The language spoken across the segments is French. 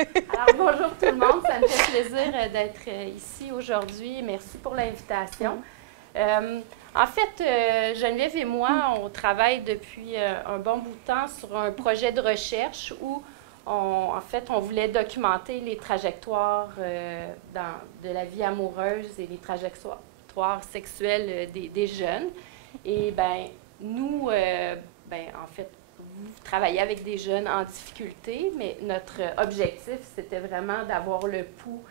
Alors, bonjour tout le monde. Ça me fait plaisir d'être ici aujourd'hui. Merci pour l'invitation. En fait, Geneviève et moi, on travaille depuis un bon bout de temps sur un projet de recherche où, en fait, on voulait documenter les trajectoires de la vie amoureuse et les trajectoires sexuelles des jeunes. Et ben nous, en fait, vous travaillez avec des jeunes en difficulté, mais notre objectif, c'était vraiment d'avoir le pouls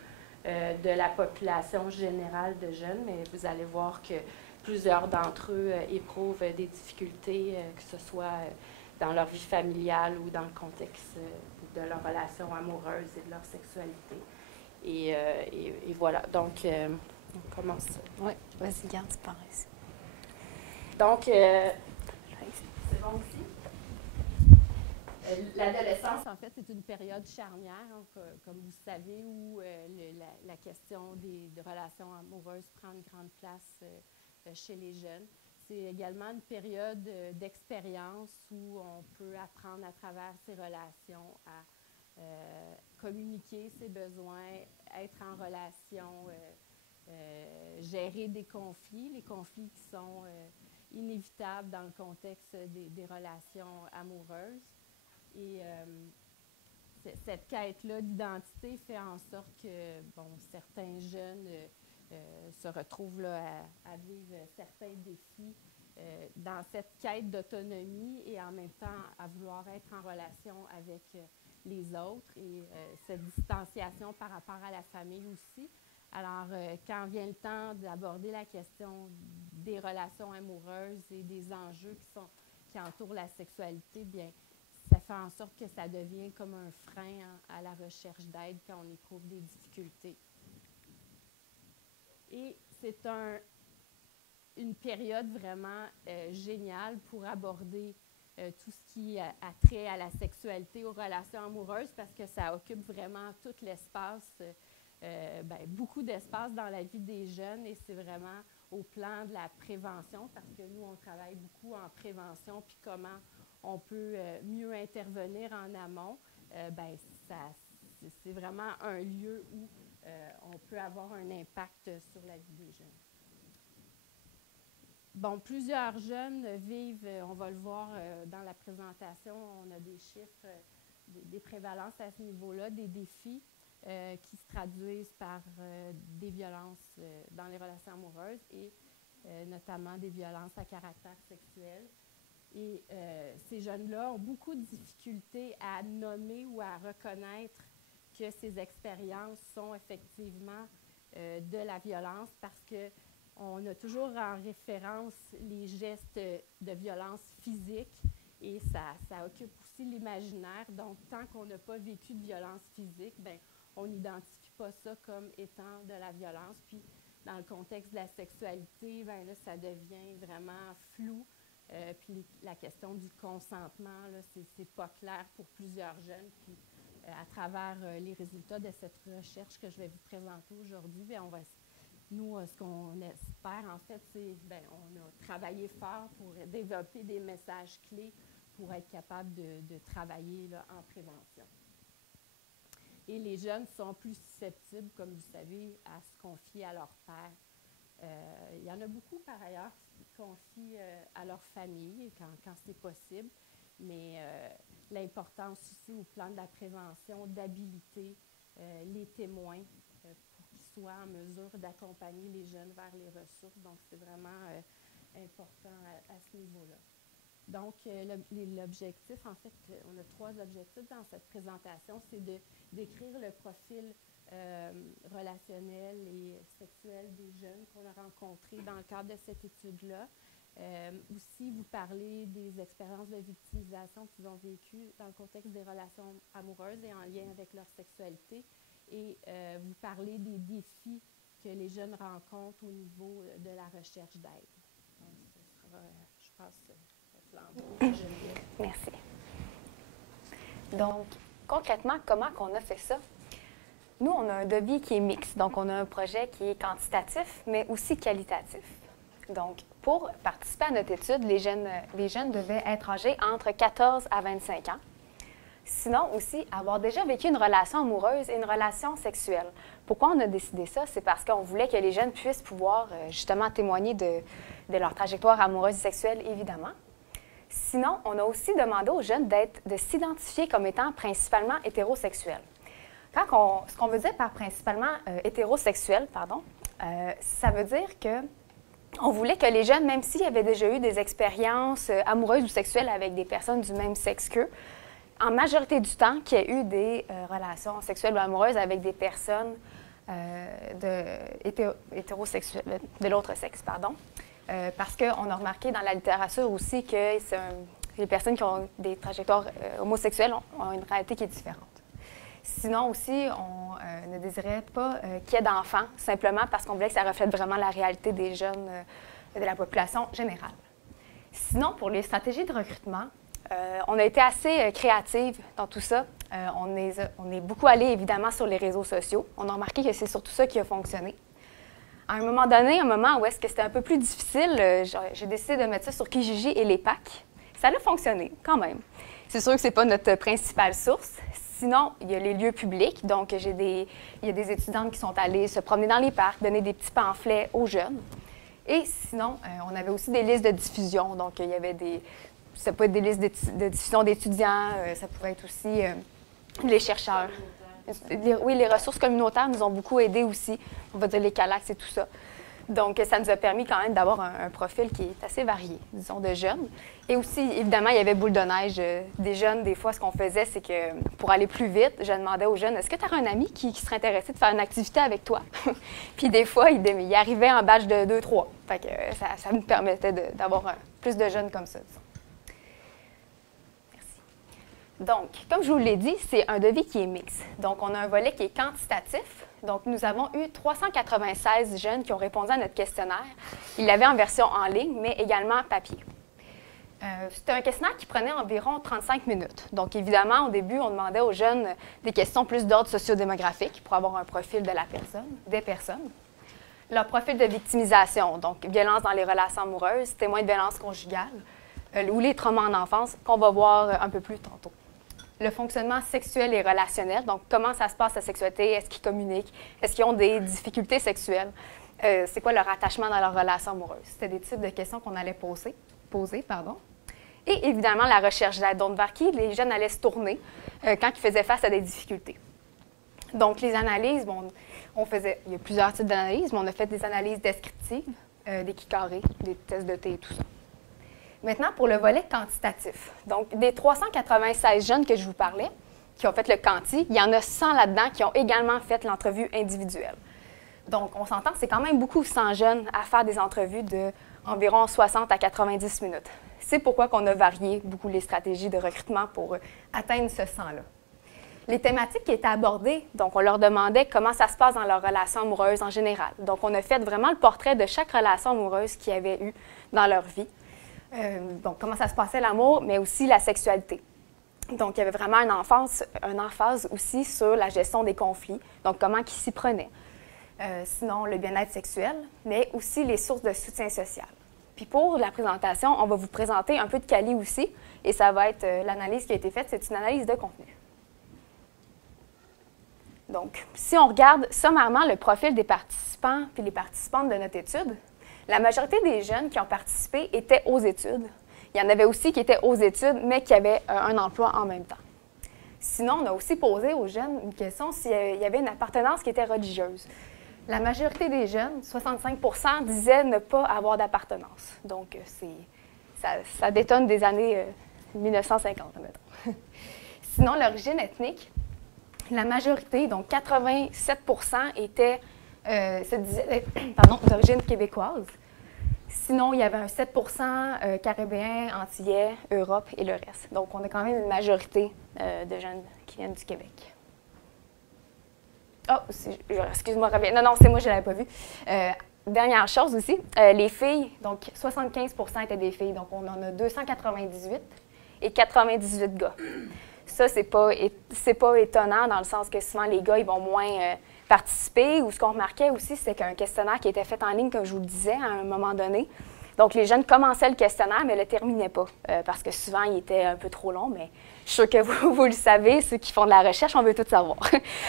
de la population générale de jeunes. Mais vous allez voir que plusieurs d'entre eux éprouvent des difficultés, que ce soit dans leur vie familiale ou dans le contexte de leur relation amoureuse et de leur sexualité. Et voilà, donc on commence. Oui, vas-y, garde, c'est pareil. Donc, c'est bon aussi? L'adolescence, en fait, c'est une période charnière, comme vous savez, où la question des relations amoureuses prend une grande place chez les jeunes. C'est également une période d'expérience où on peut apprendre à travers ces relations à communiquer ses besoins, être en relation, gérer des conflits, les conflits qui sont inévitables dans le contexte des relations amoureuses. Et cette quête-là d'identité fait en sorte que, certains jeunes se retrouvent là, à vivre certains défis dans cette quête d'autonomie et en même temps à vouloir être en relation avec les autres et cette distanciation par rapport à la famille aussi. Alors, quand vient le temps d'aborder la question des relations amoureuses et des enjeux qui entourent la sexualité, bien, ça fait en sorte que ça devient comme un frein à la recherche d'aide quand on éprouve des difficultés. Et c'est une période vraiment géniale pour aborder tout ce qui a trait à la sexualité, aux relations amoureuses, parce que ça occupe vraiment tout l'espace, beaucoup d'espace dans la vie des jeunes, et c'est vraiment au plan de la prévention, parce que nous, on travaille beaucoup en prévention, puis comment on peut mieux intervenir en amont. C'est vraiment un lieu où on peut avoir un impact sur la vie des jeunes. Bon, plusieurs jeunes vivent, on va le voir dans la présentation, on a des chiffres, des prévalences à ce niveau-là, des défis qui se traduisent par des violences dans les relations amoureuses et notamment des violences à caractère sexuel. Et ces jeunes-là ont beaucoup de difficultés à nommer ou à reconnaître que ces expériences sont effectivement de la violence parce qu'on a toujours en référence les gestes de violence physique et ça occupe aussi l'imaginaire. Donc, tant qu'on n'a pas vécu de violence physique, bien, on n'identifie pas ça comme étant de la violence. Puis, dans le contexte de la sexualité, bien là, ça devient vraiment flou. Puis la question du consentement, là, c'est pas clair pour plusieurs jeunes. Puis à travers les résultats de cette recherche que je vais vous présenter aujourd'hui, nous, ce qu'on espère, en fait, c'est on a travaillé fort pour développer des messages clés pour être capable de travailler là, en prévention. Et les jeunes sont plus susceptibles, comme vous savez, à se confier à leur père. Il y en a beaucoup, par ailleurs, qui se confient à leur famille quand c'est possible, mais l'importance aussi au plan de la prévention d'habiliter les témoins pour qu'ils soient en mesure d'accompagner les jeunes vers les ressources. Donc, c'est vraiment important à ce niveau-là. Donc, l'objectif, en fait, on a 3 objectifs dans cette présentation, c'est de décrire le profil relationnel et sexuel des jeunes qu'on a rencontrés dans le cadre de cette étude-là. Aussi, vous parlez des expériences de victimisation qu'ils ont vécues dans le contexte des relations amoureuses et en lien avec leur sexualité. Et vous parlez des défis que les jeunes rencontrent au niveau de la recherche d'aide. Donc, ce sera, je pense, le flambeau. Merci. Donc, concrètement, comment qu'on a fait ça? Nous, on a un devis qui est mixte. Donc, on a un projet qui est quantitatif, mais aussi qualitatif. Donc, pour participer à notre étude, les jeunes devaient être âgés entre 14 à 25 ans. Sinon aussi, avoir déjà vécu une relation amoureuse et une relation sexuelle. Pourquoi on a décidé ça? C'est parce qu'on voulait que les jeunes puissent pouvoir justement témoigner de leur trajectoire amoureuse et sexuelle, évidemment. Sinon, on a aussi demandé aux jeunes de s'identifier comme étant principalement hétérosexuels. Ce qu'on veut dire par principalement hétérosexuel, ça veut dire que on voulait que les jeunes, même s'ils avaient déjà eu des expériences amoureuses ou sexuelles avec des personnes du même sexe qu'eux, en majorité du temps, qu'il y ait eu des relations sexuelles ou amoureuses avec des personnes hétérosexuelles, de l'autre sexe, parce qu'on a remarqué dans la littérature aussi que les personnes qui ont des trajectoires homosexuelles ont une réalité qui est différente. Sinon aussi, on ne désirait pas qu'il y ait d'enfants, simplement parce qu'on voulait que ça reflète vraiment la réalité des jeunes de la population générale. Sinon, pour les stratégies de recrutement, on a été assez créative dans tout ça. On est beaucoup allé, évidemment, sur les réseaux sociaux. On a remarqué que c'est surtout ça qui a fonctionné. À un moment donné, un moment où est-ce que c'était un peu plus difficile, j'ai décidé de mettre ça sur Kijiji et les PAC. Ça a fonctionné, quand même. C'est sûr que ce n'est pas notre principale source. Sinon, il y a les lieux publics. Donc, il y a des étudiantes qui sont allées se promener dans les parcs, donner des petits pamphlets aux jeunes. Et sinon, on avait aussi des listes de diffusion. Donc, il y avait ça peut être des listes de diffusion d'étudiants, ça pouvait être aussi les chercheurs. Oui, les ressources communautaires nous ont beaucoup aidés aussi. On va dire les Calax et tout ça. Donc, ça nous a permis quand même d'avoir un profil qui est assez varié, disons, de jeunes. Et aussi, évidemment, il y avait boule de neige des jeunes. Des fois, ce qu'on faisait, c'est que pour aller plus vite, je demandais aux jeunes, est-ce que tu aurais un ami qui serait intéressé de faire une activité avec toi? Puis des fois, il arrivait en batch de 2-3. Fait que ça nous permettait d'avoir plus de jeunes comme ça, disons. Donc, comme je vous l'ai dit, c'est un devis qui est mixte. Donc, on a un volet qui est quantitatif. Donc, nous avons eu 396 jeunes qui ont répondu à notre questionnaire. Ils l'avaient en version en ligne, mais également papier. C'était un questionnaire qui prenait environ 35 minutes. Donc, évidemment, au début, on demandait aux jeunes des questions plus d'ordre sociodémographique pour avoir un profil de la personne, des personnes. Leur profil de victimisation, donc violence dans les relations amoureuses, témoins de violence conjugale, ou les traumas en enfance, qu'on va voir un peu plus tantôt. Le fonctionnement sexuel et relationnel, donc comment ça se passe la sexualité, est-ce qu'ils communiquent, est-ce qu'ils ont des difficultés sexuelles, c'est quoi leur attachement dans leur relation amoureuse. C'était des types de questions qu'on allait poser. Et évidemment, la recherche d'aide, donc vers qui les jeunes allaient se tourner quand ils faisaient face à des difficultés. Donc, les analyses, il y a plusieurs types d'analyses, mais on a fait des analyses descriptives, des carrés, des tests de thé et tout ça. Maintenant, pour le volet quantitatif. Donc, des 396 jeunes que je vous parlais, qui ont fait le quanti, il y en a 100 là-dedans qui ont également fait l'entrevue individuelle. Donc, on s'entend, c'est quand même beaucoup 100 jeunes à faire des entrevues d'environ 60 à 90 minutes. C'est pourquoi on a varié beaucoup les stratégies de recrutement pour atteindre ce 100-là. Les thématiques qui étaient abordées, donc on leur demandait comment ça se passe dans leur relation amoureuse en général. Donc, on a fait vraiment le portrait de chaque relation amoureuse qu'ils avaient eue dans leur vie. Donc, comment ça se passait l'amour, mais aussi la sexualité. Donc, il y avait vraiment un emphase aussi sur la gestion des conflits, donc comment ils s'y prenaient. Sinon, le bien-être sexuel, mais aussi les sources de soutien social. Puis pour la présentation, on va vous présenter un peu de Cali aussi, et ça va être l'analyse qui a été faite, c'est une analyse de contenu. Donc, si on regarde sommairement le profil des participants puis les participantes de notre étude, la majorité des jeunes qui ont participé étaient aux études. Il y en avait aussi qui étaient aux études, mais qui avaient un emploi en même temps. Sinon, on a aussi posé aux jeunes une question s'il y avait une appartenance qui était religieuse. La majorité des jeunes, 65 %, disaient ne pas avoir d'appartenance. Donc, ça détonne des années 1950, admettons. Sinon, l'origine ethnique, la majorité, donc 87 % se disaient d'origine québécoise. Sinon, il y avait un 7 % caribéen, antillais, Europe et le reste. Donc, on a quand même une majorité de jeunes qui viennent du Québec. Oh, excuse-moi, reviens. Non, c'est moi, je ne l'avais pas vu. Dernière chose aussi, les filles, donc 75 % étaient des filles. Donc, on en a 298 et 98 gars. Ça, c'est pas étonnant dans le sens que souvent, les gars, ils vont moins participer. Ou ce qu'on remarquait aussi, c'est qu'un questionnaire qui était fait en ligne, comme je vous le disais, à un moment donné. Donc, les jeunes commençaient le questionnaire, mais ne le terminaient pas, parce que souvent, il était un peu trop long, mais je suis sûre que vous le savez, ceux qui font de la recherche, on veut tout savoir.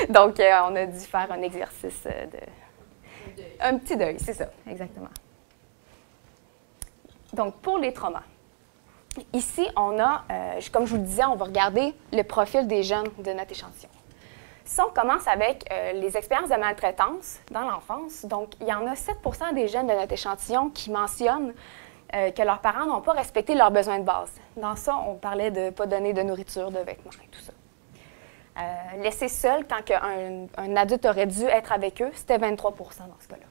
Donc, on a dû faire un exercice un petit deuil, c'est ça, exactement. Donc, pour les traumas. Ici, on a, comme je vous le disais, on va regarder le profil des jeunes de notre échantillon. Si on commence avec les expériences de maltraitance dans l'enfance, donc il y en a 7 des jeunes de notre échantillon qui mentionnent que leurs parents n'ont pas respecté leurs besoins de base. Dans ça, on parlait de ne pas donner de nourriture, de vêtements et tout ça. Laissés seuls quand un adulte aurait dû être avec eux, c'était 23 dans ce cas-là.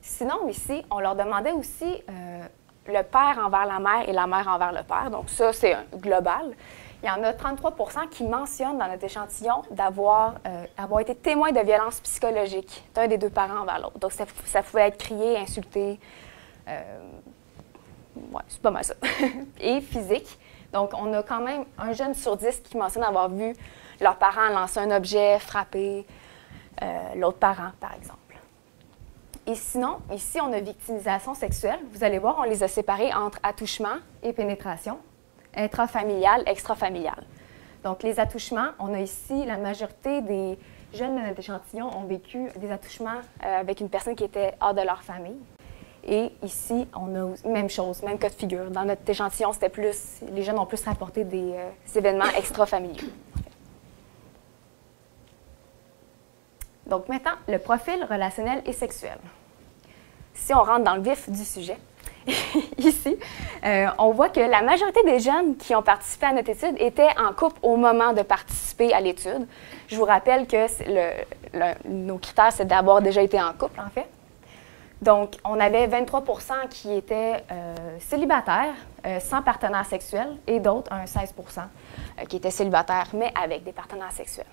Sinon, ici, on leur demandait aussi le père envers la mère et la mère envers le père. Donc ça, c'est global. Il y en a 33 qui mentionnent dans notre échantillon d'avoir été témoins de violences psychologiques d'un des deux parents envers l'autre. Donc ça pouvait être crié, insulté, c'est pas mal ça, et physique. Donc on a quand même un jeune sur 10 qui mentionne avoir vu leurs parents lancer un objet, frapper l'autre parent, par exemple. Et sinon, ici, on a victimisation sexuelle. Vous allez voir, on les a séparés entre attouchement et pénétration, intrafamilial, extrafamilial. Donc, les attouchements, on a ici, la majorité des jeunes de notre échantillon ont vécu des attouchements avec une personne qui était hors de leur famille. Et ici, on a même chose, même cas de figure. Dans notre échantillon, c'était plus, les jeunes ont plus rapporté des événements extrafamiliaux. Donc maintenant, le profil relationnel et sexuel. Si on rentre dans le vif du sujet, ici, on voit que la majorité des jeunes qui ont participé à notre étude étaient en couple au moment de participer à l'étude. Je vous rappelle que nos critères, c'est d'avoir déjà été en couple, en fait. Donc, on avait 23 qui étaient célibataires, sans partenaire sexuel, et d'autres, un 16 qui étaient célibataires, mais avec des partenaires sexuels.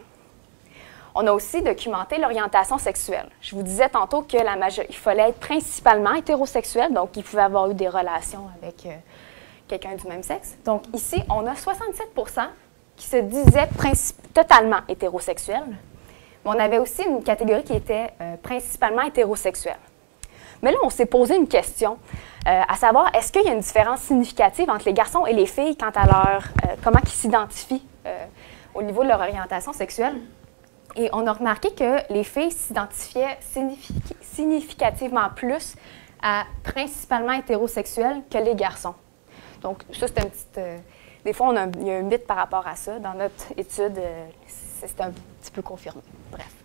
On a aussi documenté l'orientation sexuelle. Je vous disais tantôt qu'il fallait être principalement hétérosexuel, donc il pouvait avoir eu des relations avec quelqu'un du même sexe. Donc ici, on a 67 qui se disaient totalement hétérosexuels. Mais on avait aussi une catégorie qui était principalement hétérosexuelle. Mais là, on s'est posé une question, à savoir, est-ce qu'il y a une différence significative entre les garçons et les filles quant à comment ils s'identifient au niveau de leur orientation sexuelle? Et on a remarqué que les filles s'identifiaient significativement plus à principalement hétérosexuels que les garçons. Donc, ça, c'est une petite... des fois, il y a un mythe par rapport à ça. Dans notre étude, c'est un petit peu confirmé. Bref.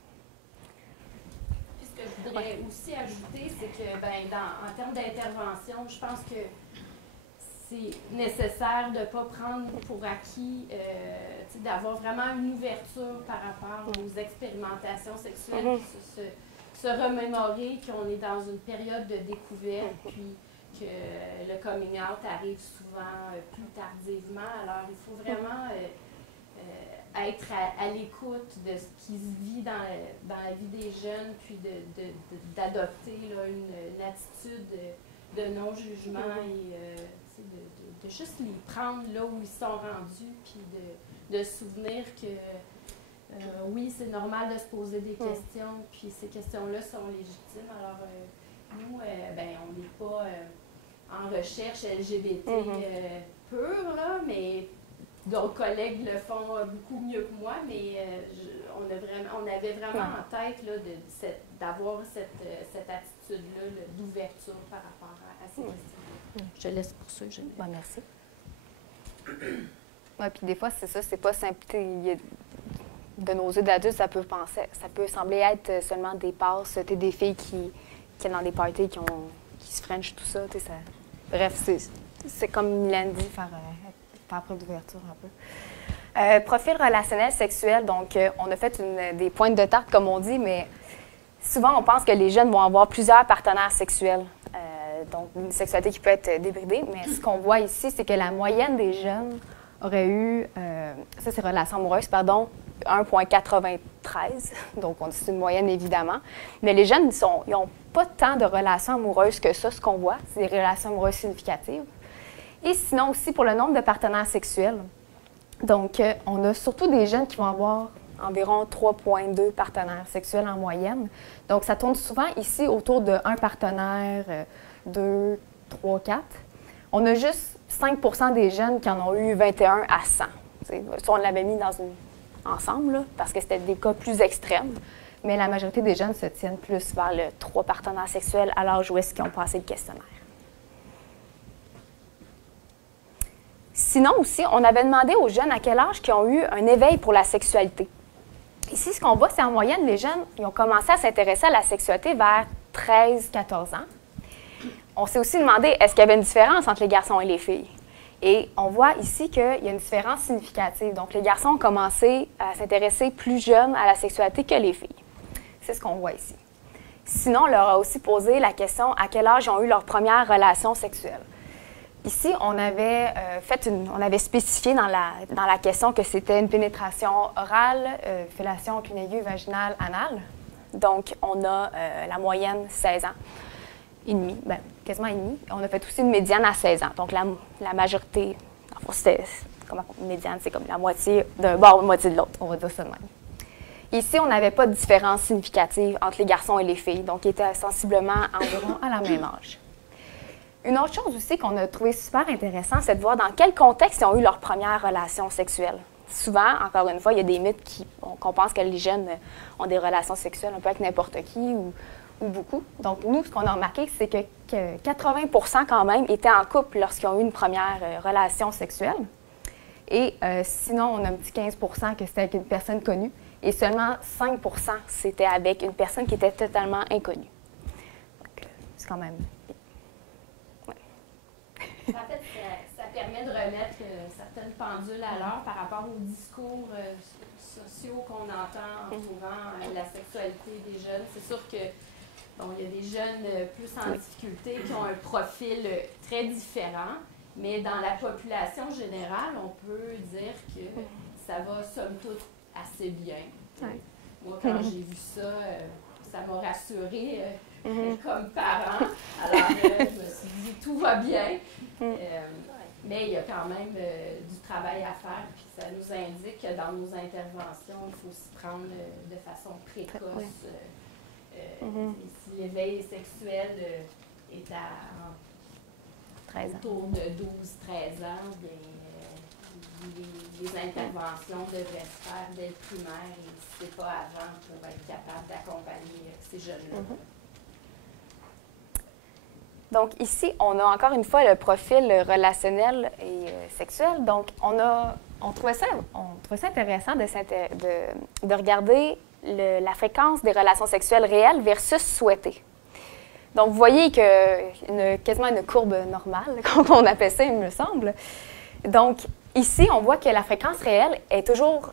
Puis ce que je voudrais aussi ajouter, c'est que, en termes d'intervention, je pense que c'est nécessaire de ne pas prendre pour acquis, d'avoir vraiment une ouverture par rapport aux expérimentations sexuelles, se remémorer qu'on est dans une période de découverte, puis que le coming out arrive souvent plus tardivement. Alors, il faut vraiment être à l'écoute de ce qui se vit dans la vie des jeunes, puis d'adopter une attitude de non-jugement et de juste les prendre là où ils sont rendus, puis de se souvenir que oui, c'est normal de se poser des questions, puis ces questions-là sont légitimes. Alors, nous, on n'est pas en recherche LGBT pure, là, mais d'autres collègues le font beaucoup mieux que moi, mais on avait vraiment en tête là, d'avoir cette attitude-là d'ouverture par rapport à ces questions. Je te laisse poursuivre, Geneviève. Bon, merci. Oui, puis des fois, c'est ça, c'est pas simple. De nos yeux d'adultes, ça peut sembler être seulement des passes, des filles qui sont dans des parties qui se frenchent, tout ça, ça. Bref, c'est comme Mylène dit, faire preuve d'ouverture un peu. Profil relationnel sexuel, donc on a fait des pointes de tarte, comme on dit, mais souvent, on pense que les jeunes vont avoir plusieurs partenaires sexuels. Donc, une sexualité qui peut être débridée, mais ce qu'on voit ici, c'est que la moyenne des jeunes aurait eu, ça c'est relations amoureuses, pardon, 1,93. Donc, c'est une moyenne évidemment. Mais les jeunes, ils n'ont pas tant de relations amoureuses que ça, ce qu'on voit. C'est des relations amoureuses significatives. Et sinon aussi pour le nombre de partenaires sexuels. Donc, on a surtout des jeunes qui vont avoir environ 3,2 partenaires sexuels en moyenne. Donc, ça tourne souvent ici autour de un partenaire, 2, 3, 4. On a juste 5 des jeunes qui en ont eu 21 à 100. Ça, on l'avait mis ensemble, là, parce que c'était des cas plus extrêmes. Mais la majorité des jeunes se tiennent plus vers le 3 partenaires sexuels à l'âge où est-ce qu'ils ont passé le questionnaire. Sinon aussi, on avait demandé aux jeunes à quel âge ils ont eu un éveil pour la sexualité. Ici, ce qu'on voit, c'est en moyenne, les jeunes ils ont commencé à s'intéresser à la sexualité vers 13-14 ans. On s'est aussi demandé, est-ce qu'il y avait une différence entre les garçons et les filles? Et on voit ici qu'il y a une différence significative. Donc, les garçons ont commencé à s'intéresser plus jeunes à la sexualité que les filles. C'est ce qu'on voit ici. Sinon, on leur a aussi posé la question à quel âge ils ont eu leur première relation sexuelle. Ici, on avait, on avait spécifié dans la question que c'était une pénétration orale, fellation cuneiforme, vaginale, anale. Donc, on a la moyenne 16 ans et demi, bien, quasiment et demi. On a fait aussi une médiane à 16 ans. Donc, la majorité, enfin, c'était, comment une médiane, c'est comme la moitié d'un bord, la moitié de l'autre, on va dire ça de même. Ici, on n'avait pas de différence significative entre les garçons et les filles, donc ils étaient sensiblement environ à la même âge. Une autre chose aussi qu'on a trouvé super intéressant, c'est de voir dans quel contexte ils ont eu leur première relation sexuelle. Souvent, encore une fois, il y a des mythes qu'on pense que les jeunes ont des relations sexuelles un peu avec n'importe qui ou beaucoup. Donc, nous, ce qu'on a remarqué, c'est que 80 quand même étaient en couple lorsqu'ils ont eu une première relation sexuelle. Et sinon, on a un petit 15 que c'était avec une personne connue. Et seulement 5 c'était avec une personne qui était totalement inconnue. Donc, c'est quand même... Ouais. En fait, ça permet de remettre certaines pendules à l'heure par rapport aux discours sociaux qu'on entend entourant la sexualité des jeunes. C'est sûr que bon, il y a des jeunes plus en difficulté qui ont un profil très différent, mais dans la population générale, on peut dire que ça va somme toute assez bien. Ouais. Moi, quand j'ai vu ça, ça m'a rassurée comme parent. Alors, je me suis dit, tout va bien. Mais il y a quand même du travail à faire. Puis ça nous indique que dans nos interventions, il faut s'y prendre de façon précoce. Si l'éveil sexuel est autour de 12-13 ans, bien, les interventions devraient se faire dès le primaire et si ce n'est pas avant pour être capable d'accompagner ces jeunes-là. Donc ici, on a encore une fois le profil relationnel et sexuel. Donc on trouvait ça intéressant de regarder la fréquence des relations sexuelles réelles versus souhaitées. Donc vous voyez que quasiment une courbe normale, comme on appelle ça, il me semble. Donc ici, on voit que la fréquence réelle est toujours,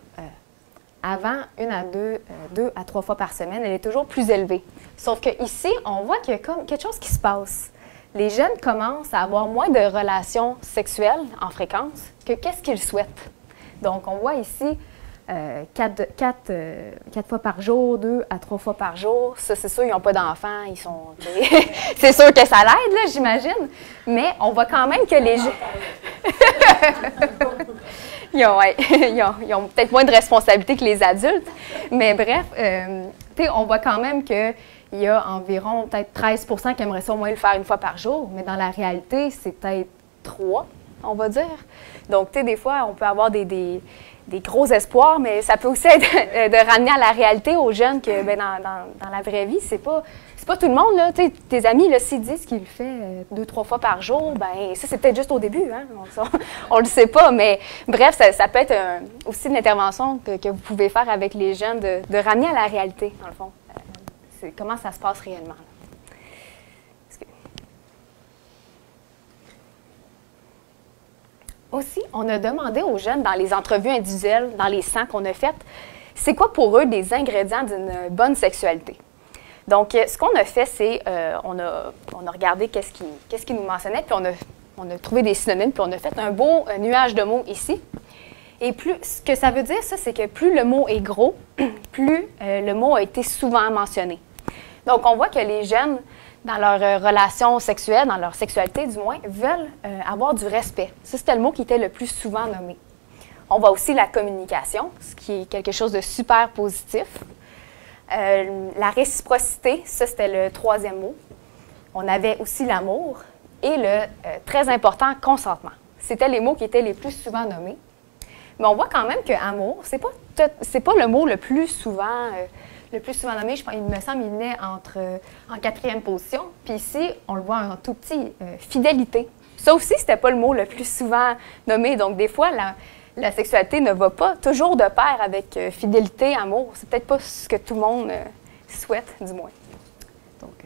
avant 1 à 2 à 3 fois par semaine, elle est toujours plus élevée. Sauf qu'ici, on voit qu'il y a comme quelque chose qui se passe. Les jeunes commencent à avoir moins de relations sexuelles en fréquence que qu'est-ce qu'ils souhaitent. Donc, on voit ici 4 fois par jour, 2 à 3 fois par jour. Ça, c'est sûr, ils n'ont pas d'enfants, ils sont... c'est sûr que ça l'aide, là, j'imagine. Mais on voit quand même que les jeunes... ils ont peut-être moins de responsabilités que les adultes. Mais bref, on voit quand même qu'il y a environ peut-être 13 qui aimeraient ça au moins le faire 1 fois par jour. Mais dans la réalité, c'est peut-être 3, on va dire. Donc, des fois, on peut avoir des gros espoirs, mais ça peut aussi être de ramener à la réalité aux jeunes que dans la vraie vie, c'est pas tout le monde. Là, tes amis, s'ils disent qu'ils le font 2-3 fois par jour, ben ça, c'est peut-être juste au début. Hein? On le sait pas, mais bref, ça peut être aussi une intervention que vous pouvez faire avec les jeunes de ramener à la réalité, dans le fond. C'est comment ça se passe réellement. Aussi, on a demandé aux jeunes, dans les entrevues individuelles, dans les 100 qu'on a faites, c'est quoi pour eux des ingrédients d'une bonne sexualité. Donc, ce qu'on a fait, c'est, on a regardé qu'est-ce qui nous mentionnait, puis on a trouvé des synonymes, puis on a fait un beau nuage de mots ici. Et plus, ce que ça veut dire, ça, c'est que plus le mot est gros, plus le mot a été souvent mentionné. Donc, on voit que les jeunes, dans leur relation sexuelle, dans leur sexualité du moins, veulent avoir du respect. Ça, c'était le mot qui était le plus souvent nommé. On voit aussi la communication, ce qui est quelque chose de super positif. La réciprocité, ça, c'était le 3e mot. On avait aussi l'amour et le très important consentement. C'était les mots qui étaient les plus souvent nommés. Mais on voit quand même que amour, c'est pas le mot le plus souvent nommé. Il me semble qu'il venait en 4e position. Puis ici, on le voit en tout petit, fidélité. Ça aussi, c'était pas le mot le plus souvent nommé. Donc, des fois, la sexualité ne va pas toujours de pair avec fidélité, amour. C'est peut-être pas ce que tout le monde souhaite, du moins. Donc,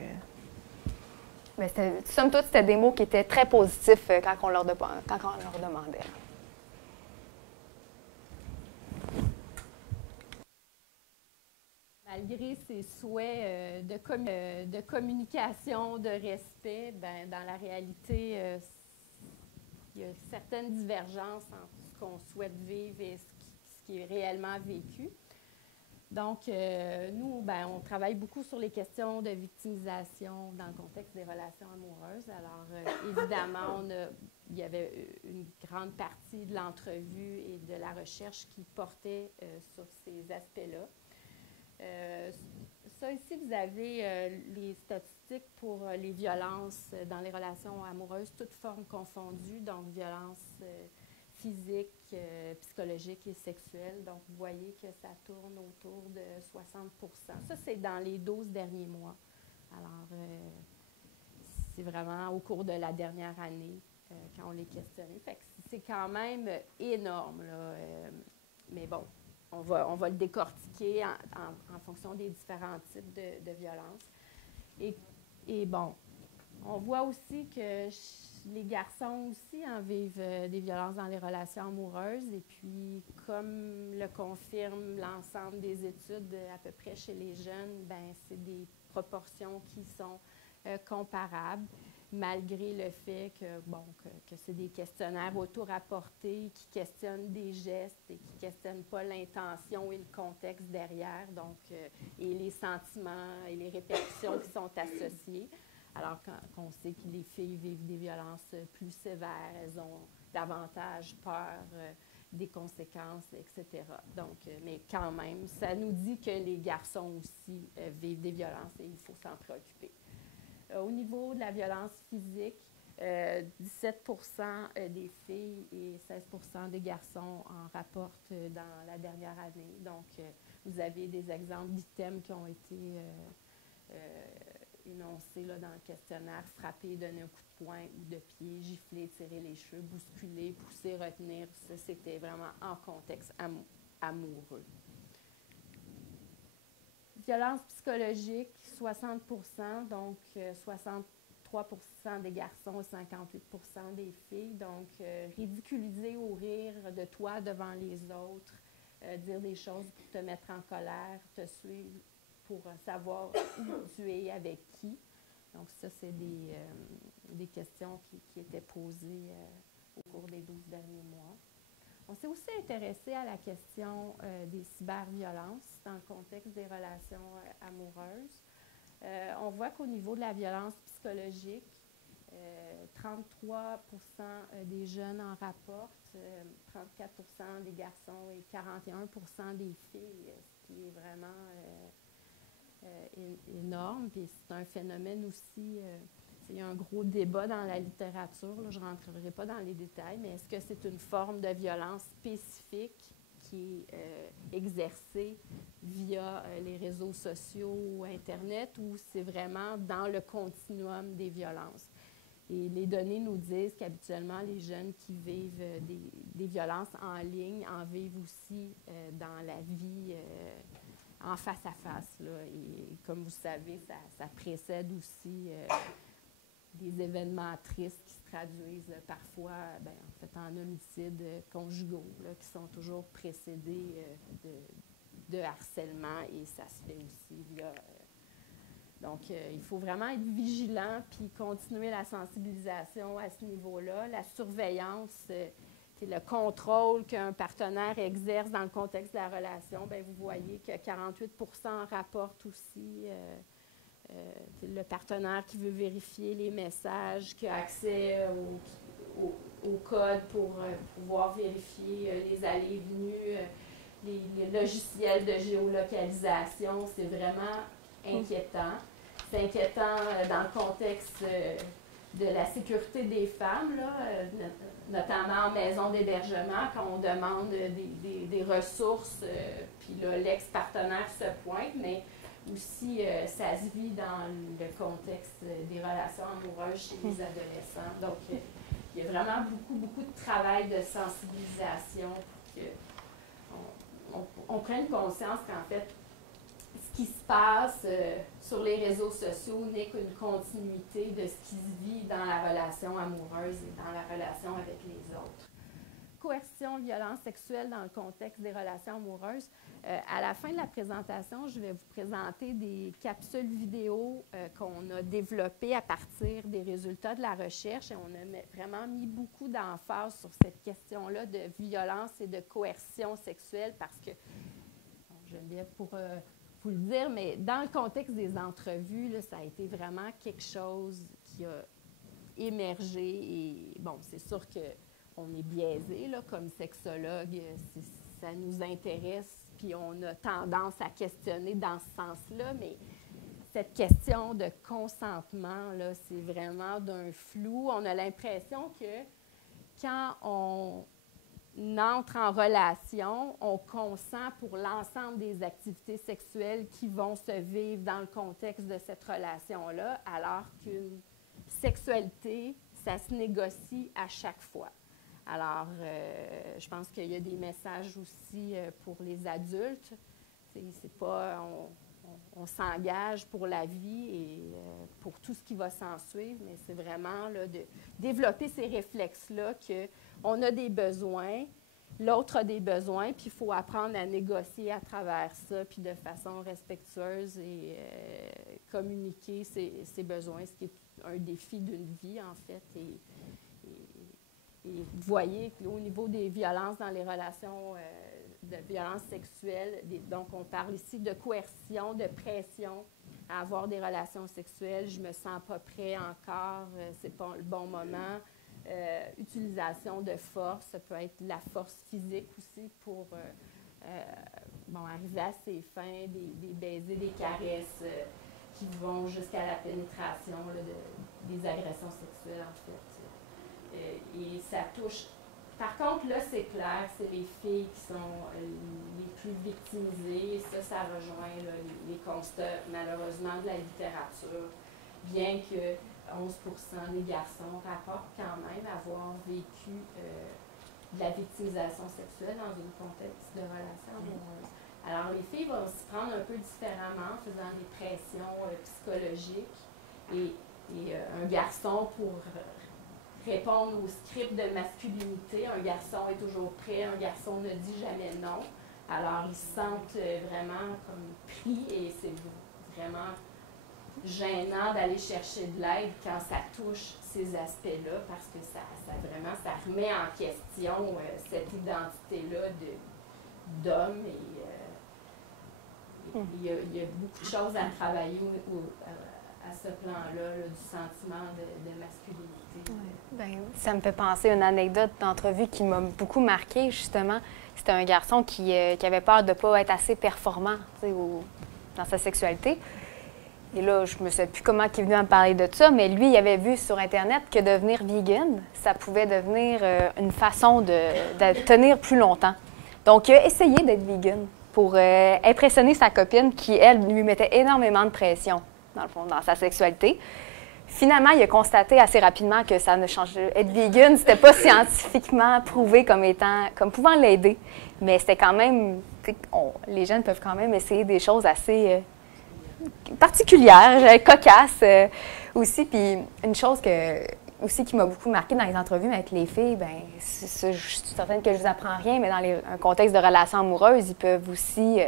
mais somme toute, c'était des mots qui étaient très positifs quand on leur demandait. Malgré ces souhaits de communication, de respect, ben, dans la réalité, il y a certaines divergences entre ce qu'on souhaite vivre et ce qui est réellement vécu. Donc, nous, ben, on travaille beaucoup sur les questions de victimisation dans le contexte des relations amoureuses. Alors, évidemment, il y avait une grande partie de l'entrevue et de la recherche qui portait sur ces aspects-là. Ça ici, vous avez les statistiques pour les violences dans les relations amoureuses, toutes formes confondues, donc violences physiques, psychologiques et sexuelles. Donc, vous voyez que ça tourne autour de 60 %. Ça, c'est dans les 12 derniers mois. Alors, c'est vraiment au cours de la dernière année quand on les questionnait. Fait que c'est quand même énorme, là. Mais bon, on va le décortiquer en fonction des différents types de violences. Et bon, on voit aussi que les garçons aussi en vivent des violences dans les relations amoureuses. Et puis, comme le confirme l'ensemble des études à peu près chez les jeunes, ben c'est des proportions qui sont comparables, malgré le fait que, bon, que c'est des questionnaires auto-rapportés qui questionnent des gestes et qui ne questionnent pas l'intention et le contexte derrière, donc, et les sentiments et les répercussions qui sont associées. Alors qu'on sait que les filles vivent des violences plus sévères, elles ont davantage peur des conséquences, etc. Donc, mais quand même, ça nous dit que les garçons aussi vivent des violences et il faut s'en préoccuper. Au niveau de la violence physique, 17 % des filles et 16 % des garçons en rapportent dans la dernière année. Donc, vous avez des exemples d'items qui ont été énoncés là, dans le questionnaire: frapper, donner un coup de poing ou de pied, gifler, tirer les cheveux, bousculer, pousser, retenir. Ça, c'était vraiment en contexte amoureux. Violence psychologique, 60 %, donc 63 % des garçons et 58 % des filles. Donc, ridiculiser ou rire de toi devant les autres, dire des choses pour te mettre en colère, te suivre pour savoir où tu es, avec qui. Donc, ça, c'est des questions qui étaient posées au cours des 12 derniers mois. On s'est aussi intéressé à la question des cyberviolences dans le contexte des relations amoureuses. On voit qu'au niveau de la violence psychologique, 33 % des jeunes en rapportent, 34 % des garçons et 41 % des filles, ce qui est vraiment énorme. Puis c'est un phénomène aussi... il y a un gros débat dans la littérature, là, je ne rentrerai pas dans les détails, mais est-ce que c'est une forme de violence spécifique qui est exercée via les réseaux sociaux ou Internet, ou c'est vraiment dans le continuum des violences? Et les données nous disent qu'habituellement, les jeunes qui vivent des violences en ligne en vivent aussi dans la vie en face à face, là. Et comme vous savez, ça précède aussi... des événements tristes qui se traduisent parfois en homicides conjugaux, là, qui sont toujours précédés de harcèlement, et ça se fait aussi via... donc, il faut vraiment être vigilant puis continuer la sensibilisation à ce niveau-là. La surveillance, le contrôle qu'un partenaire exerce dans le contexte de la relation, bien, vous voyez que 48 % rapportent aussi... le partenaire qui veut vérifier les messages, qui a accès au code pour pouvoir vérifier les allées et venues, les logiciels de géolocalisation. C'est vraiment inquiétant. C'est inquiétant dans le contexte de la sécurité des femmes, là, notamment en maison d'hébergement, quand on demande des ressources, puis là, l'ex-partenaire se pointe, mais aussi ça se vit dans le contexte des relations amoureuses chez les adolescents. Donc, il y a vraiment beaucoup de travail de sensibilisation pour qu'on prenne conscience qu'en fait, ce qui se passe sur les réseaux sociaux n'est qu'une continuité de ce qui se vit dans la relation amoureuse et dans la relation avec les autres. Coercion, violence sexuelle dans le contexte des relations amoureuses. À la fin de la présentation, je vais vous présenter des capsules vidéo qu'on a développées à partir des résultats de la recherche et on a vraiment mis beaucoup d'emphase sur cette question-là de violence et de coercion sexuelle parce que, bon, Geneviève, pour vous le dire, mais dans le contexte des entrevues, là, ça a été vraiment quelque chose qui a émergé et, bon, c'est sûr qu'on est biaisé, là, comme sexologue, ça nous intéresse, puis on a tendance à questionner dans ce sens-là, mais cette question de consentement, là, c'est vraiment d'un flou. On a l'impression que quand on entre en relation, on consent pour l'ensemble des activités sexuelles qui vont se vivre dans le contexte de cette relation-là, alors qu'une sexualité, ça se négocie à chaque fois. Alors, je pense qu'il y a des messages aussi pour les adultes. C'est pas, on s'engage pour la vie et pour tout ce qui va s'en suivre, mais c'est vraiment là, de développer ces réflexes-là qu'on a des besoins, l'autre a des besoins, puis il faut apprendre à négocier à travers ça, puis de façon respectueuse et communiquer ses besoins, ce qui est un défi d'une vie, en fait. Et vous voyez qu'au niveau des violences dans les relations de violences sexuelles, donc on parle ici de coercion, de pression à avoir des relations sexuelles, je me sens pas prêt encore, c'est pas le bon moment. Utilisation de force, ça peut être la force physique aussi pour arriver à ses fins, des baisers, des caresses qui vont jusqu'à la pénétration là, des agressions sexuelles en fait. Et ça touche. Par contre, là, c'est clair, c'est les filles qui sont les plus victimisées. Ça rejoint là, les constats, malheureusement, de la littérature. Bien que 11% des garçons rapportent quand même avoir vécu de la victimisation sexuelle dans un contexte de relation amoureuse. Alors, les filles vont s'y prendre un peu différemment en faisant des pressions psychologiques. Et un garçon, pour répondre au script de masculinité. Un garçon est toujours prêt, un garçon ne dit jamais non. Alors, ils se sentent vraiment comme pris et c'est vraiment gênant d'aller chercher de l'aide quand ça touche ces aspects-là parce que ça remet en question cette identité-là d'homme et il y a beaucoup de choses à travailler à ce plan-là, du sentiment de masculinité. Ouais. Bien, ça me fait penser à une anecdote d'entrevue qui m'a beaucoup marquée, justement. C'était un garçon qui avait peur de ne pas être assez performant dans sa sexualité. Et là, je ne me sais plus comment il est venu me parler de ça, mais lui, il avait vu sur Internet que devenir vegan, ça pouvait devenir une façon de tenir plus longtemps. Donc, il a essayé d'être vegan pour impressionner sa copine qui, elle, lui mettait énormément de pression, dans le fond, dans sa sexualité. Finalement, il a constaté assez rapidement que ça ne changeait. Être vegan, c'était pas scientifiquement prouvé comme pouvant l'aider. Mais c'était quand même, les jeunes peuvent quand même essayer des choses assez particulières, cocasses aussi. Puis une chose aussi qui m'a beaucoup marquée dans les entrevues avec les filles, bien, je suis certaine que je vous apprends rien, mais dans un contexte de relations amoureuses, ils peuvent aussi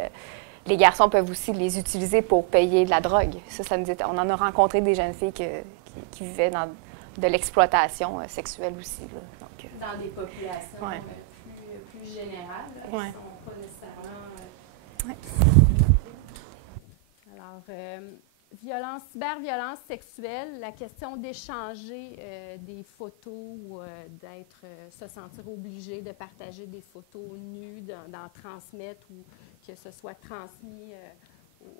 les garçons peuvent aussi les utiliser pour payer de la drogue. Ça nous dit, on en a rencontré des jeunes filles qui vivaient de l'exploitation sexuelle aussi. Là. Donc, dans des populations plus générales, qui ne sont pas nécessairement... Alors, cyberviolence sexuelle, la question d'échanger des photos ou se sentir obligé de partager des photos nues, d'en transmettre ou que ce soit transmis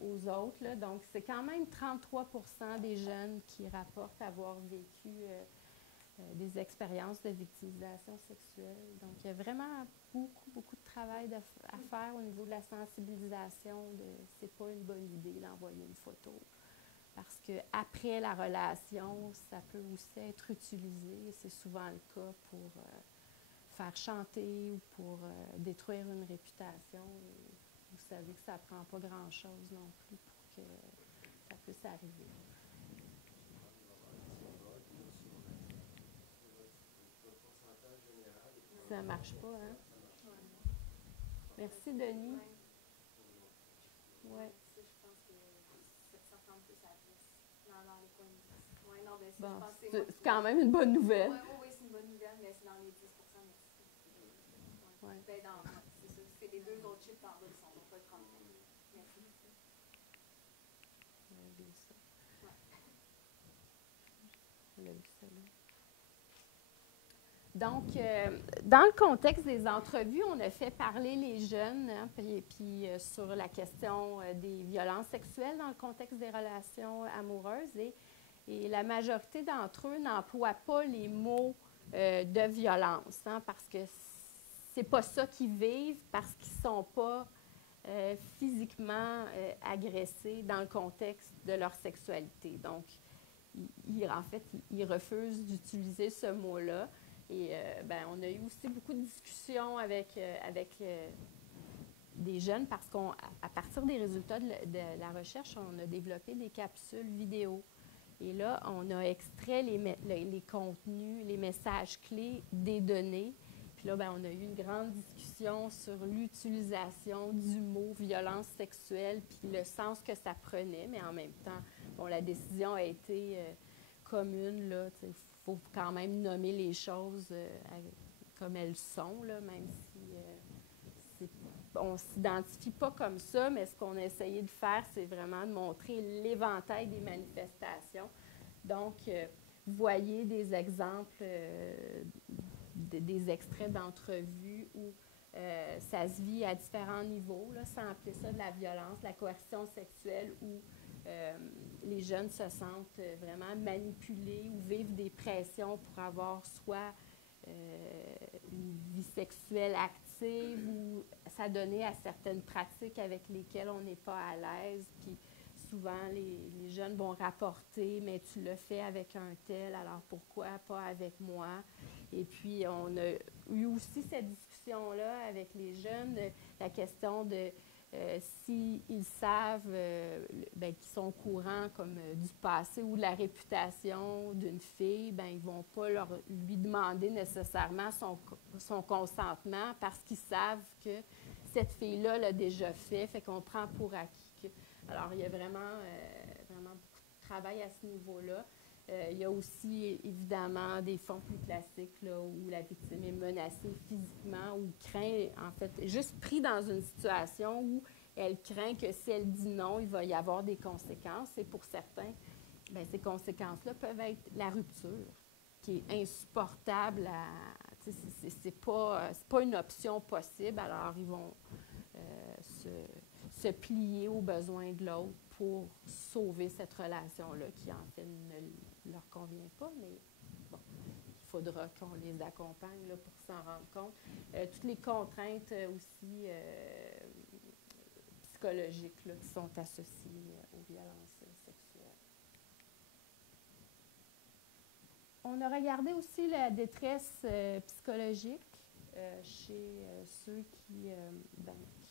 aux nous autres, là. Donc, c'est quand même 33% des jeunes qui rapportent avoir vécu des expériences de victimisation sexuelle. Donc, il y a vraiment beaucoup de travail à faire au niveau de la sensibilisation. C'est pas une bonne idée d'envoyer une photo. Parce qu'après la relation, ça peut aussi être utilisé. C'est souvent le cas pour faire chanter ou pour détruire une réputation. Et vous savez que ça ne prend pas grand-chose non plus pour que ça puisse arriver. Ça ne marche pas, hein? Merci, Denis. Ouais. Je pense que ça ressemble plus à dans les coins de 10. Ouais, non, ben, bon, je pense que c'est quand même une bonne nouvelle. Oui, c'est une bonne nouvelle, mais c'est dans les 10%. Ouais. Ben, c'est ça. C'est les deux autres chiffres en bas qui sont pas le 30. Merci beaucoup. On a vu ça. On a vu ça là. Donc, dans le contexte des entrevues, on a fait parler les jeunes, hein, puis sur la question des violences sexuelles dans le contexte des relations amoureuses. Et la majorité d'entre eux n'emploient pas les mots de violence, hein, parce que c'est pas ça qu'ils vivent, parce qu'ils ne sont pas physiquement agressés dans le contexte de leur sexualité. Donc, en fait, ils refusent d'utiliser ce mot-là. Et on a eu aussi beaucoup de discussions avec des jeunes parce qu'à partir des résultats de la recherche, on a développé des capsules vidéo. Et là, on a extrait les contenus, les messages clés des données. Puis là, on a eu une grande discussion sur l'utilisation du mot violence sexuelle puis le sens que ça prenait. Mais en même temps, la décision a été commune, là, il faut quand même nommer les choses comme elles sont, là, même si on ne s'identifie pas comme ça, mais ce qu'on a essayé de faire, c'est vraiment de montrer l'éventail des manifestations. Donc, vous voyez des exemples, des extraits d'entrevues où ça se vit à différents niveaux, là, sans appeler ça de la violence, la coercition sexuelle, où les jeunes se sentent vraiment manipulés ou vivent des pressions pour avoir soit une vie sexuelle active ou s'adonner à certaines pratiques avec lesquelles on n'est pas à l'aise. Puis souvent, les jeunes vont rapporter « mais tu le fais avec un tel, alors pourquoi pas avec moi? » Et puis, on a eu aussi cette discussion-là avec les jeunes, la question de s'ils savent qu'ils sont au courant comme du passé ou de la réputation d'une fille, ils ne vont pas lui demander nécessairement son consentement parce qu'ils savent que cette fille-là l'a déjà fait qu'on prend pour acquis. Alors, il y a vraiment beaucoup de travail à ce niveau-là. Il y a aussi, évidemment, des formes plus classiques là, où la victime est menacée physiquement ou craint, en fait, juste pris dans une situation où elle craint que si elle dit non, il va y avoir des conséquences. Et pour certains, ces conséquences-là peuvent être la rupture, qui est insupportable. C'est pas une option possible. Alors, ils vont se plier aux besoins de l'autre pour sauver cette relation-là qui, en fait, ne leur convient pas, mais bon, il faudra qu'on les accompagne là, pour s'en rendre compte. Toutes les contraintes aussi psychologiques là, qui sont associées aux violences sexuelles. On a regardé aussi la détresse psychologique chez ceux qui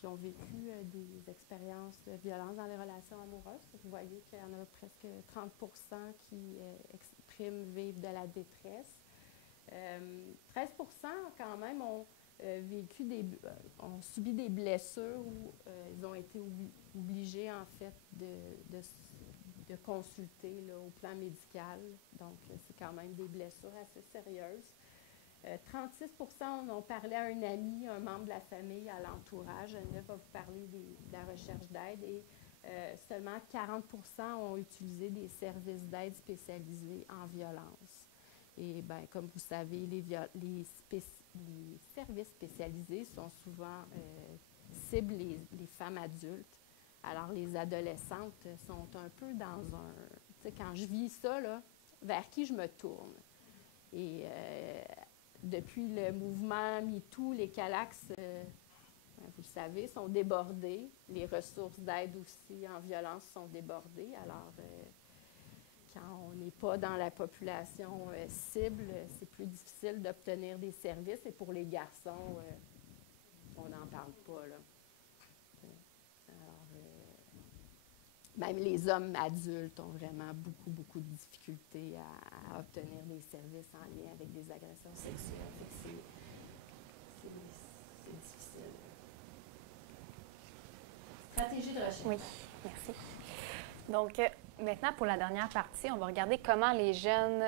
ont vécu des expériences de violence dans les relations amoureuses. Vous voyez qu'il y en a presque 30% qui expriment vivre de la détresse. 13% quand même ont subi des blessures où ils ont été obligés en fait de consulter là, au plan médical. Donc, c'est quand même des blessures assez sérieuses. 36% ont parlé à un ami, un membre de la famille, à l'entourage. Geneviève va vous parler de la recherche d'aide. Et seulement 40% ont utilisé des services d'aide spécialisés en violence. Et comme vous savez, les services spécialisés sont souvent ciblent les femmes adultes. Alors, les adolescentes sont un peu dans un... Tu sais, quand je vis ça, là, vers qui je me tourne? Et depuis le mouvement MeToo, les CALAX, vous le savez, sont débordés. Les ressources d'aide aussi en violence sont débordées. Alors, quand on n'est pas dans la population cible, c'est plus difficile d'obtenir des services. Et pour les garçons, on n'en parle pas, là. Alors, même les hommes adultes ont vraiment beaucoup de difficultés à obtenir des services en lien avec des agressions sexuelles. C'est difficile. Stratégie de recherche. Oui, merci. Donc, maintenant, pour la dernière partie, on va regarder comment les jeunes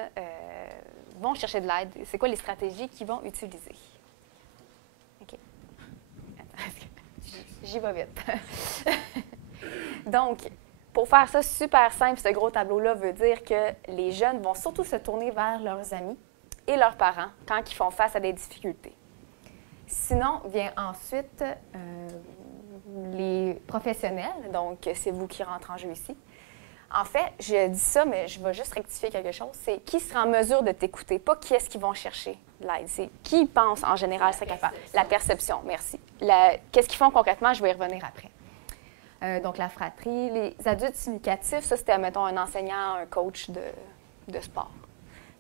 vont chercher de l'aide. C'est quoi les stratégies qu'ils vont utiliser. OK. Attends, j'y vais vite. Donc, pour faire ça super simple, ce gros tableau-là veut dire que les jeunes vont surtout se tourner vers leurs amis et leurs parents quand ils font face à des difficultés. Sinon, vient ensuite les professionnels, donc c'est vous qui rentrez en jeu ici. En fait, je dis ça, mais je vais juste rectifier quelque chose. C'est qui sera en mesure de t'écouter, pas qui est-ce qu'ils vont chercher de l'aide. C'est qui pense en général serait capable. La perception, merci. Qu'est-ce qu'ils font concrètement, je vais y revenir après. Donc, la fratrie, les adultes significatifs, ça, c'était, mettons, un enseignant, un coach de sport.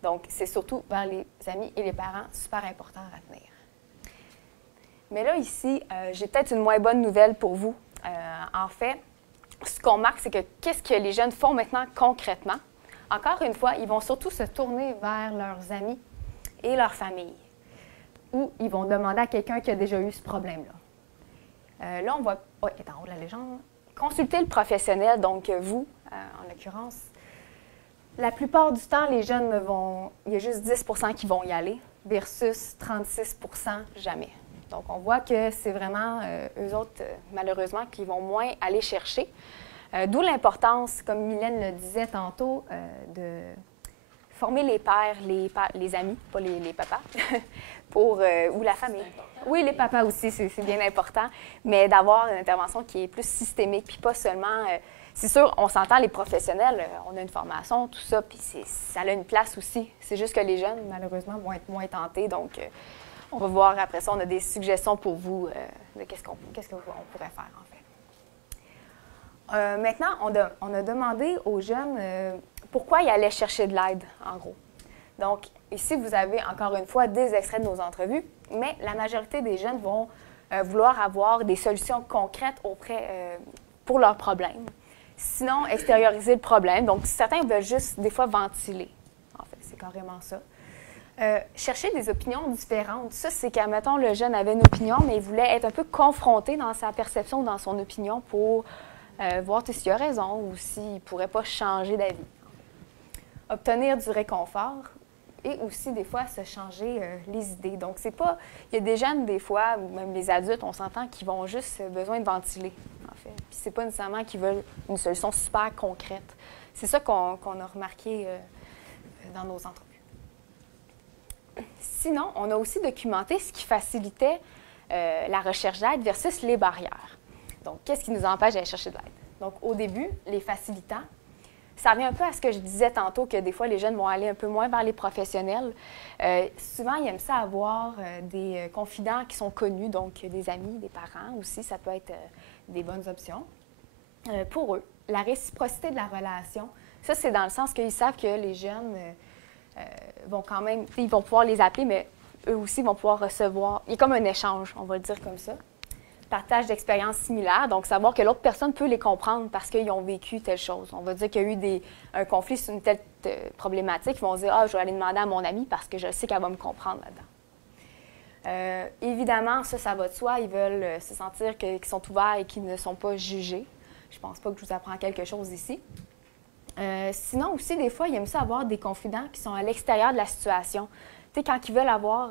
Donc, c'est surtout vers les amis et les parents, super important à retenir. Mais là, ici, j'ai peut-être une moins bonne nouvelle pour vous. En fait, ce qu'on remarque, c'est que qu'est-ce que les jeunes font maintenant concrètement? Encore une fois, ils vont surtout se tourner vers leurs amis et leur famille, ou ils vont demander à quelqu'un qui a déjà eu ce problème-là. Là, on voit, est en haut de la légende, consulter le professionnel, donc vous, en l'occurrence. La plupart du temps, les jeunes il y a juste 10 % qui vont y aller, versus 36 % jamais. Donc, on voit que c'est vraiment eux autres, malheureusement, qui vont moins aller chercher. D'où l'importance, comme Mylène le disait tantôt, de former les pères, les amis, pas les papas, ou la famille. Oui, les papas aussi, c'est bien important, mais d'avoir une intervention qui est plus systémique, puis pas seulement... c'est sûr, on s'entend, les professionnels, on a une formation, tout ça, puis ça a une place aussi. C'est juste que les jeunes, malheureusement, vont être moins tentés, donc on va voir après ça, on a des suggestions pour vous de qu'est-ce qu'on pourrait faire, en fait. Maintenant, on a demandé aux jeunes pourquoi ils allaient chercher de l'aide, en gros. Donc, ici, vous avez encore une fois des extraits de nos entrevues, mais la majorité des jeunes vont vouloir avoir des solutions concrètes pour leurs problèmes. Sinon, extérioriser le problème. Donc, certains veulent juste, des fois, ventiler. En fait, c'est carrément ça. Chercher des opinions différentes. Ça, c'est qu'admettons, le jeune avait une opinion, mais il voulait être un peu confronté dans sa perception, dans son opinion, pour voir s'il a raison ou s'il ne pourrait pas changer d'avis. Obtenir du réconfort et aussi, des fois, se changer les idées. Donc, c'est pas... Il y a des jeunes, des fois, ou même les adultes, on s'entend, qui vont juste besoin de ventiler, en fait. Puis c'est pas nécessairement qu'ils veulent une solution super concrète. C'est ça qu'on a remarqué dans nos entreprises. Sinon, on a aussi documenté ce qui facilitait la recherche d'aide versus les barrières. Donc, qu'est-ce qui nous empêche d'aller chercher de l'aide? Donc, au début, les facilitants, ça revient un peu à ce que je disais tantôt, que des fois, les jeunes vont aller un peu moins vers les professionnels. Souvent, ils aiment ça avoir des confidents qui sont connus, donc des amis, des parents aussi, ça peut être des bonnes options. Pour eux, la réciprocité de la relation, ça, c'est dans le sens qu'ils savent que les jeunes... vont quand même, ils vont pouvoir les appeler, mais eux aussi vont pouvoir recevoir. Il y a comme un échange, on va le dire comme ça. Partage d'expériences similaires, donc savoir que l'autre personne peut les comprendre parce qu'ils ont vécu telle chose. On va dire qu'il y a eu un conflit sur une telle problématique, ils vont se dire « Ah, je vais aller demander à mon amie parce que je sais qu'elle va me comprendre là-dedans. » Évidemment, ça va de soi, ils veulent se sentir qu'ils sont ouverts et qu'ils ne sont pas jugés. Je ne pense pas que je vous apprends quelque chose ici. Sinon aussi, des fois, ils aiment ça avoir des confidents qui sont à l'extérieur de la situation. Tu sais, quand ils veulent avoir...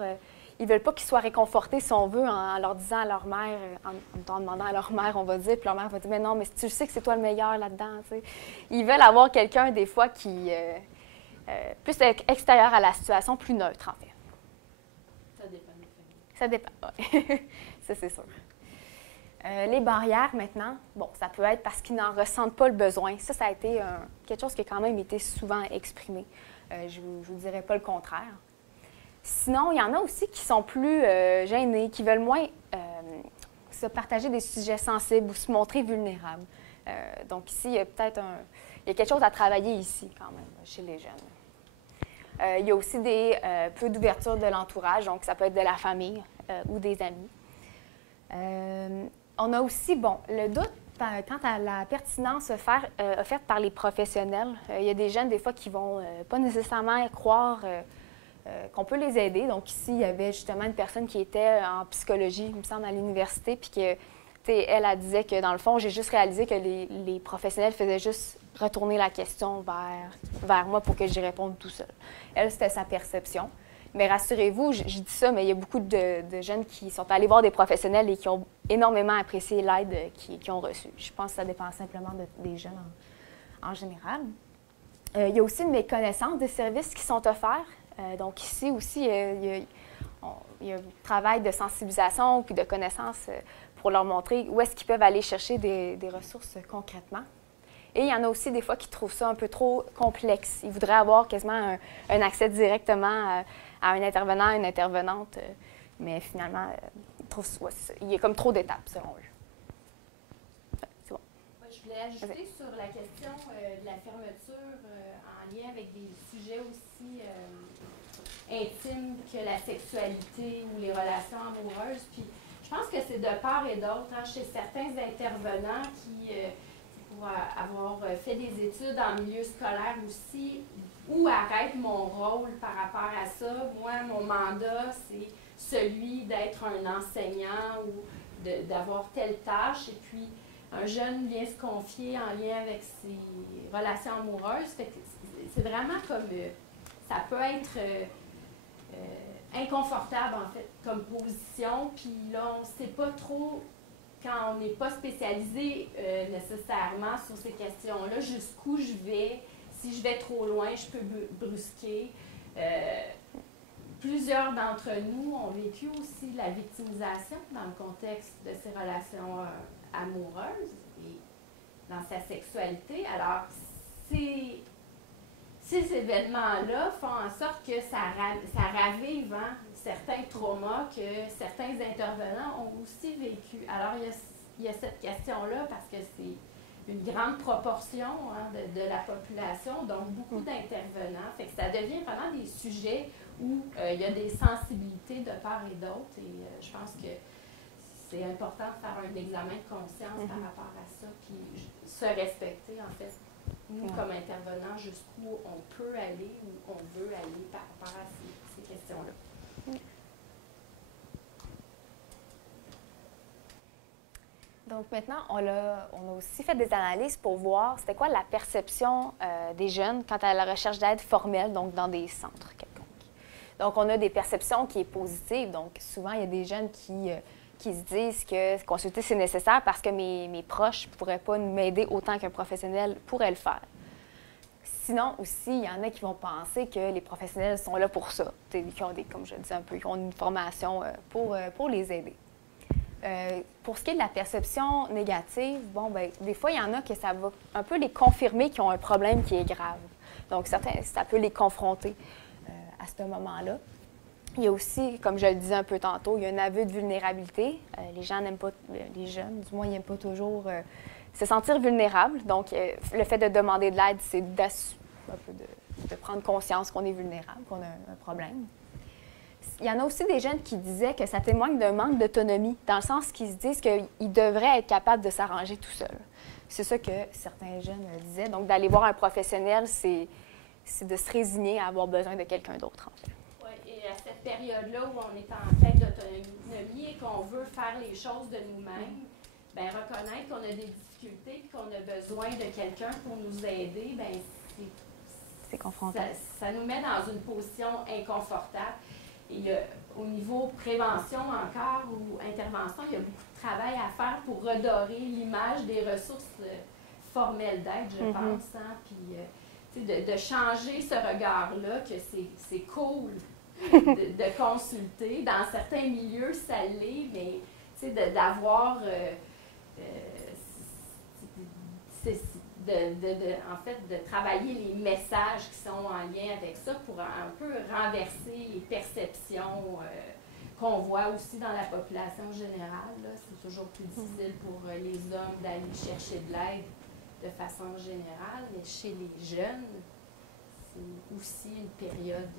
ils ne veulent pas qu'ils soient réconfortés, si on veut, en leur disant à leur mère, en demandant à leur mère, on va dire, puis leur mère va dire « Mais non, mais tu sais que c'est toi le meilleur là-dedans. » Ils veulent avoir quelqu'un, des fois, qui plus extérieur à la situation, plus neutre, en fait. Ça dépend des familles. Ça dépend, oui. Ça, c'est sûr. Les barrières, maintenant, bon, ça peut être parce qu'ils n'en ressentent pas le besoin. Ça a été quelque chose qui a quand même été souvent exprimé. Je ne vous dirais pas le contraire. Sinon, il y en a aussi qui sont plus gênés, qui veulent moins se partager des sujets sensibles ou se montrer vulnérables. Donc ici, il y a peut-être il y a quelque chose à travailler ici, quand même, chez les jeunes. Il y a aussi peu d'ouverture de l'entourage, donc ça peut être de la famille ou des amis. On a aussi, le doute quant à la pertinence offerte par les professionnels. Il y a des jeunes, des fois, qui ne vont pas nécessairement croire qu'on peut les aider. Donc ici, il y avait justement une personne qui était en psychologie, il me semble, à l'université, puis que, elle disait que, dans le fond, j'ai juste réalisé que les professionnels faisaient juste retourner la question vers moi pour que j'y réponde tout seul. Elle, c'était sa perception. Mais rassurez-vous, je dis ça, mais il y a beaucoup de jeunes qui sont allés voir des professionnels et qui ont énormément apprécié l'aide qu'ils ont reçue. Je pense que ça dépend simplement des jeunes en général. Il y a aussi une méconnaissance des services qui sont offerts. Donc ici aussi, il y a un travail de sensibilisation puis de connaissance pour leur montrer où est-ce qu'ils peuvent aller chercher des ressources concrètement. Et il y en a aussi des fois qui trouvent ça un peu trop complexe. Ils voudraient avoir quasiment un accès directement à un intervenant, une intervenante, mais finalement, il y a comme trop d'étapes selon eux. C'est bon. Je voulais ajouter sur la question de la fermeture en lien avec des sujets aussi intimes que la sexualité ou les relations amoureuses. Puis je pense que c'est de part et d'autre, chez certains intervenants qui pour avoir fait des études en milieu scolaire aussi, où arrête mon rôle par rapport à ça. Moi, mon mandat, c'est celui d'être un enseignant ou d'avoir telle tâche. Et puis, un jeune vient se confier en lien avec ses relations amoureuses. Fait que c'est vraiment comme... ça peut être inconfortable, en fait, comme position. Puis là, on ne sait pas trop... quand on n'est pas spécialisé nécessairement sur ces questions-là, jusqu'où je vais, si je vais trop loin, je peux brusquer. Plusieurs d'entre nous ont vécu aussi la victimisation dans le contexte de ces relations amoureuses et dans sa sexualité. Alors, ces événements-là font en sorte que ça ravive certains traumas que certains intervenants ont aussi vécu. Alors, il y a cette question-là parce que c'est une grande proportion de la population, donc beaucoup d'intervenants. Fait que ça devient vraiment des sujets où il y a des sensibilités de part et d'autre. Et je pense que c'est important de faire un examen de conscience par rapport à ça, puis se respecter, en fait, nous, comme intervenants, jusqu'où on peut aller ou on veut aller par rapport à ces questions-là. Donc maintenant, on a aussi fait des analyses pour voir c'était quoi la perception des jeunes quant à la recherche d'aide formelle, donc dans des centres quelconques. Donc on a des perceptions qui sont positives. Donc souvent, il y a des jeunes qui se disent que consulter, c'est nécessaire parce que mes proches ne pourraient pas m'aider autant qu'un professionnel pourrait le faire. Sinon, aussi, il y en a qui vont penser que les professionnels sont là pour ça, qui ont comme je disais un peu, qui ont une formation pour les aider. Pour ce qui est de la perception négative, des fois, il y en a que ça va un peu les confirmer qu'ils ont un problème qui est grave. Donc, ça peut les confronter à ce moment-là. Il y a aussi, comme je le disais un peu tantôt, il y a un aveu de vulnérabilité. Les gens n'aiment pas, les jeunes, du moins, ils n'aiment pas toujours se sentir vulnérables. Donc, le fait de demander de l'aide, c'est de prendre conscience qu'on est vulnérable, qu'on a un problème. Il y en a aussi des jeunes qui disaient que ça témoigne d'un manque d'autonomie, dans le sens qu'ils se disent qu'ils devraient être capables de s'arranger tout seuls. C'est ça que certains jeunes disaient. Donc, d'aller voir un professionnel, c'est de se résigner à avoir besoin de quelqu'un d'autre, en fait. Oui, et à cette période-là où on est en quête d'autonomie et qu'on veut faire les choses de nous-mêmes, bien, reconnaître qu'on a des difficultés et qu'on a besoin de quelqu'un pour nous aider, bien, c'est confrontant. Ça nous met dans une position inconfortable. Et au niveau prévention encore ou intervention, il y a beaucoup de travail à faire pour redorer l'image des ressources formelles d'aide, je pense. Puis, de changer ce regard-là, que c'est cool de consulter. Dans certains milieux, ça l'est, mais d'avoir en fait, de travailler les messages qui sont en lien avec ça pour un peu renverser les perceptions qu'on voit aussi dans la population générale. C'est toujours plus difficile pour les hommes d'aller chercher de l'aide de façon générale, mais chez les jeunes, c'est aussi une période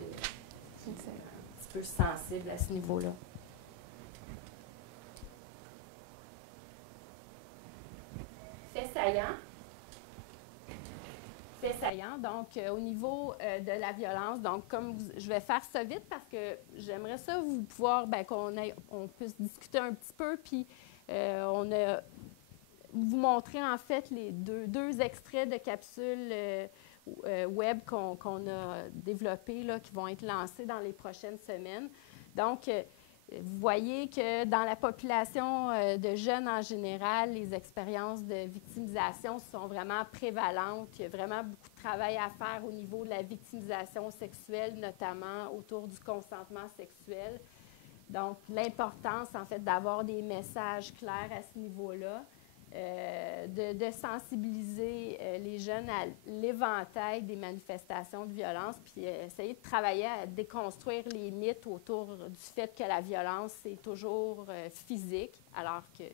un petit peu sensible à ce niveau-là. Fait saillant. Fait saillant, donc au niveau de la violence, donc comme je vais faire ça vite parce que j'aimerais ça vous pouvoir, qu'on puisse discuter un petit peu, puis vous montrer en fait les deux extraits de capsules web qu'on a développées, là, qui vont être lancées dans les prochaines semaines. Donc, vous voyez que dans la population de jeunes en général, les expériences de victimisation sont vraiment prévalentes. Il y a vraiment beaucoup de travail à faire au niveau de la victimisation sexuelle, notamment autour du consentement sexuel. Donc, l'importance, en fait, d'avoir des messages clairs à ce niveau-là, de sensibiliser les jeunes à l'éventail des manifestations de violence, puis essayer de travailler à déconstruire les mythes autour du fait que la violence, c'est toujours physique, alors que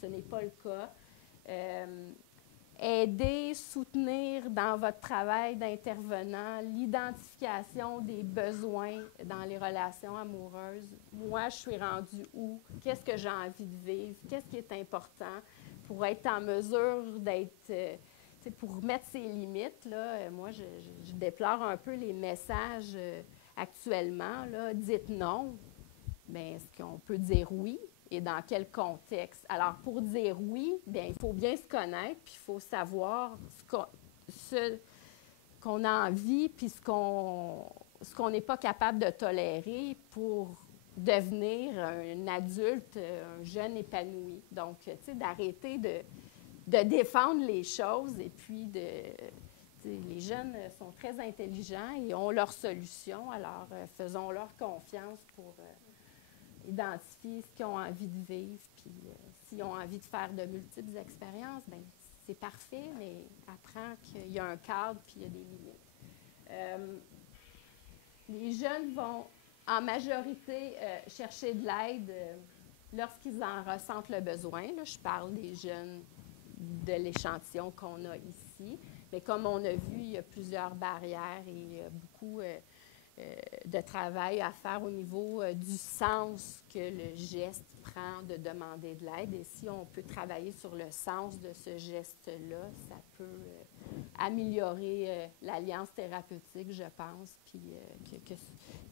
ce n'est pas le cas. Aider, soutenir dans votre travail d'intervenant l'identification des besoins dans les relations amoureuses. Moi, je suis rendue où? Qu'est-ce que j'ai envie de vivre? Qu'est-ce qui est important? Pour être en mesure d'être, pour mettre ses limites, là, moi, je déplore un peu les messages actuellement, là, dites non, bien, est-ce qu'on peut dire oui et dans quel contexte? Alors, pour dire oui, bien, il faut bien se connaître, puis il faut savoir ce qu'on a envie, puis ce qu'on n'est pas capable de tolérer pour devenir un adulte, un jeune épanoui. Donc, tu sais, d'arrêter de défendre les choses et puis les jeunes sont très intelligents et ont leurs solutions, alors faisons-leur confiance pour identifier ce qu'ils ont envie de vivre, puis s'ils ont envie de faire de multiples expériences, bien, c'est parfait, mais apprends qu'il y a un cadre puis il y a des limites. Les jeunes vont en majorité chercher de l'aide lorsqu'ils en ressentent le besoin. Là, je parle des jeunes de l'échantillon qu'on a ici. Mais comme on a vu, il y a plusieurs barrières et beaucoup de travail à faire au niveau du sens que le geste prend de demander de l'aide. Et si on peut travailler sur le sens de ce geste-là, ça peut améliorer l'alliance thérapeutique, je pense, puis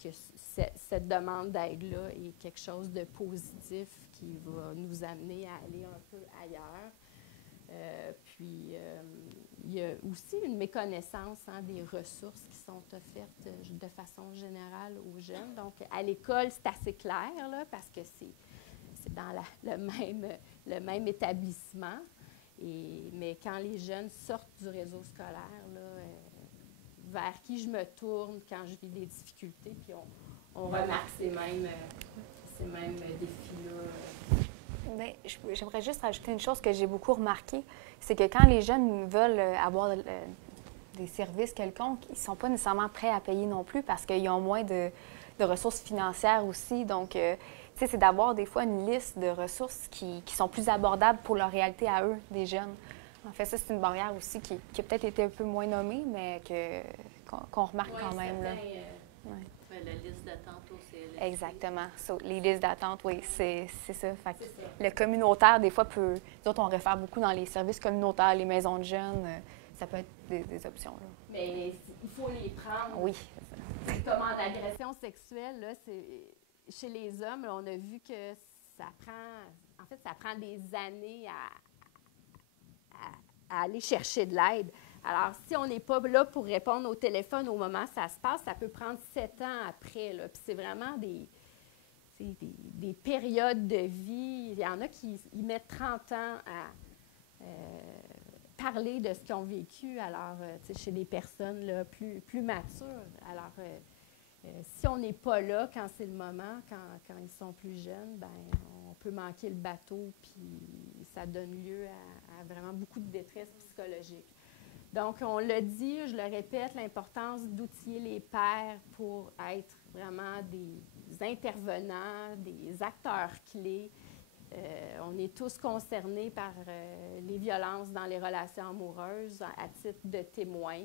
que cette demande d'aide-là est quelque chose de positif qui va nous amener à aller un peu ailleurs. Il y a aussi une méconnaissance des ressources qui sont offertes de façon générale aux jeunes. Donc, à l'école, c'est assez clair, là, parce que c'est dans le même établissement. Mais quand les jeunes sortent du réseau scolaire, là, vers qui je me tourne quand je vis des difficultés, puis on remarque ces mêmes défis-là. Mais j'aimerais juste rajouter une chose que j'ai beaucoup remarqué, c'est que quand les jeunes veulent avoir des services quelconques, ils ne sont pas nécessairement prêts à payer non plus parce qu'ils ont moins de ressources financières aussi. Donc, tu sais, c'est d'avoir des fois une liste de ressources qui sont plus abordables pour leur réalité à eux, des jeunes. En fait, ça, c'est une barrière aussi qui a peut-être été un peu moins nommée, mais qu'on remarque quand même. Là. La liste d'attente au CLSC. Exactement. Les listes d'attente, oui, c'est ça. Fait que le communautaire, des fois, nous autres, on réfère beaucoup dans les services communautaires, les maisons de jeunes. Ça peut être des options. Là. Mais il faut les prendre. Oui. Comme en agression sexuelle, là, chez les hommes, là, on a vu que ça prend des années à aller chercher de l'aide. Alors, si on n'est pas là pour répondre au téléphone au moment où ça se passe, ça peut prendre 7 ans après. Là. Puis c'est vraiment des périodes de vie. Il y en a qui mettent 30 ans à parler de ce qu'ils ont vécu, alors, chez des personnes là, plus matures. Alors, si on n'est pas là quand c'est le moment, quand ils sont plus jeunes, ben on peut manquer le bateau, puis ça donne lieu à vraiment beaucoup de détresse psychologique. Donc, on l'a dit, je le répète, l'importance d'outiller les pairs pour être vraiment des intervenants, des acteurs clés. On est tous concernés par les violences dans les relations amoureuses à titre de témoins,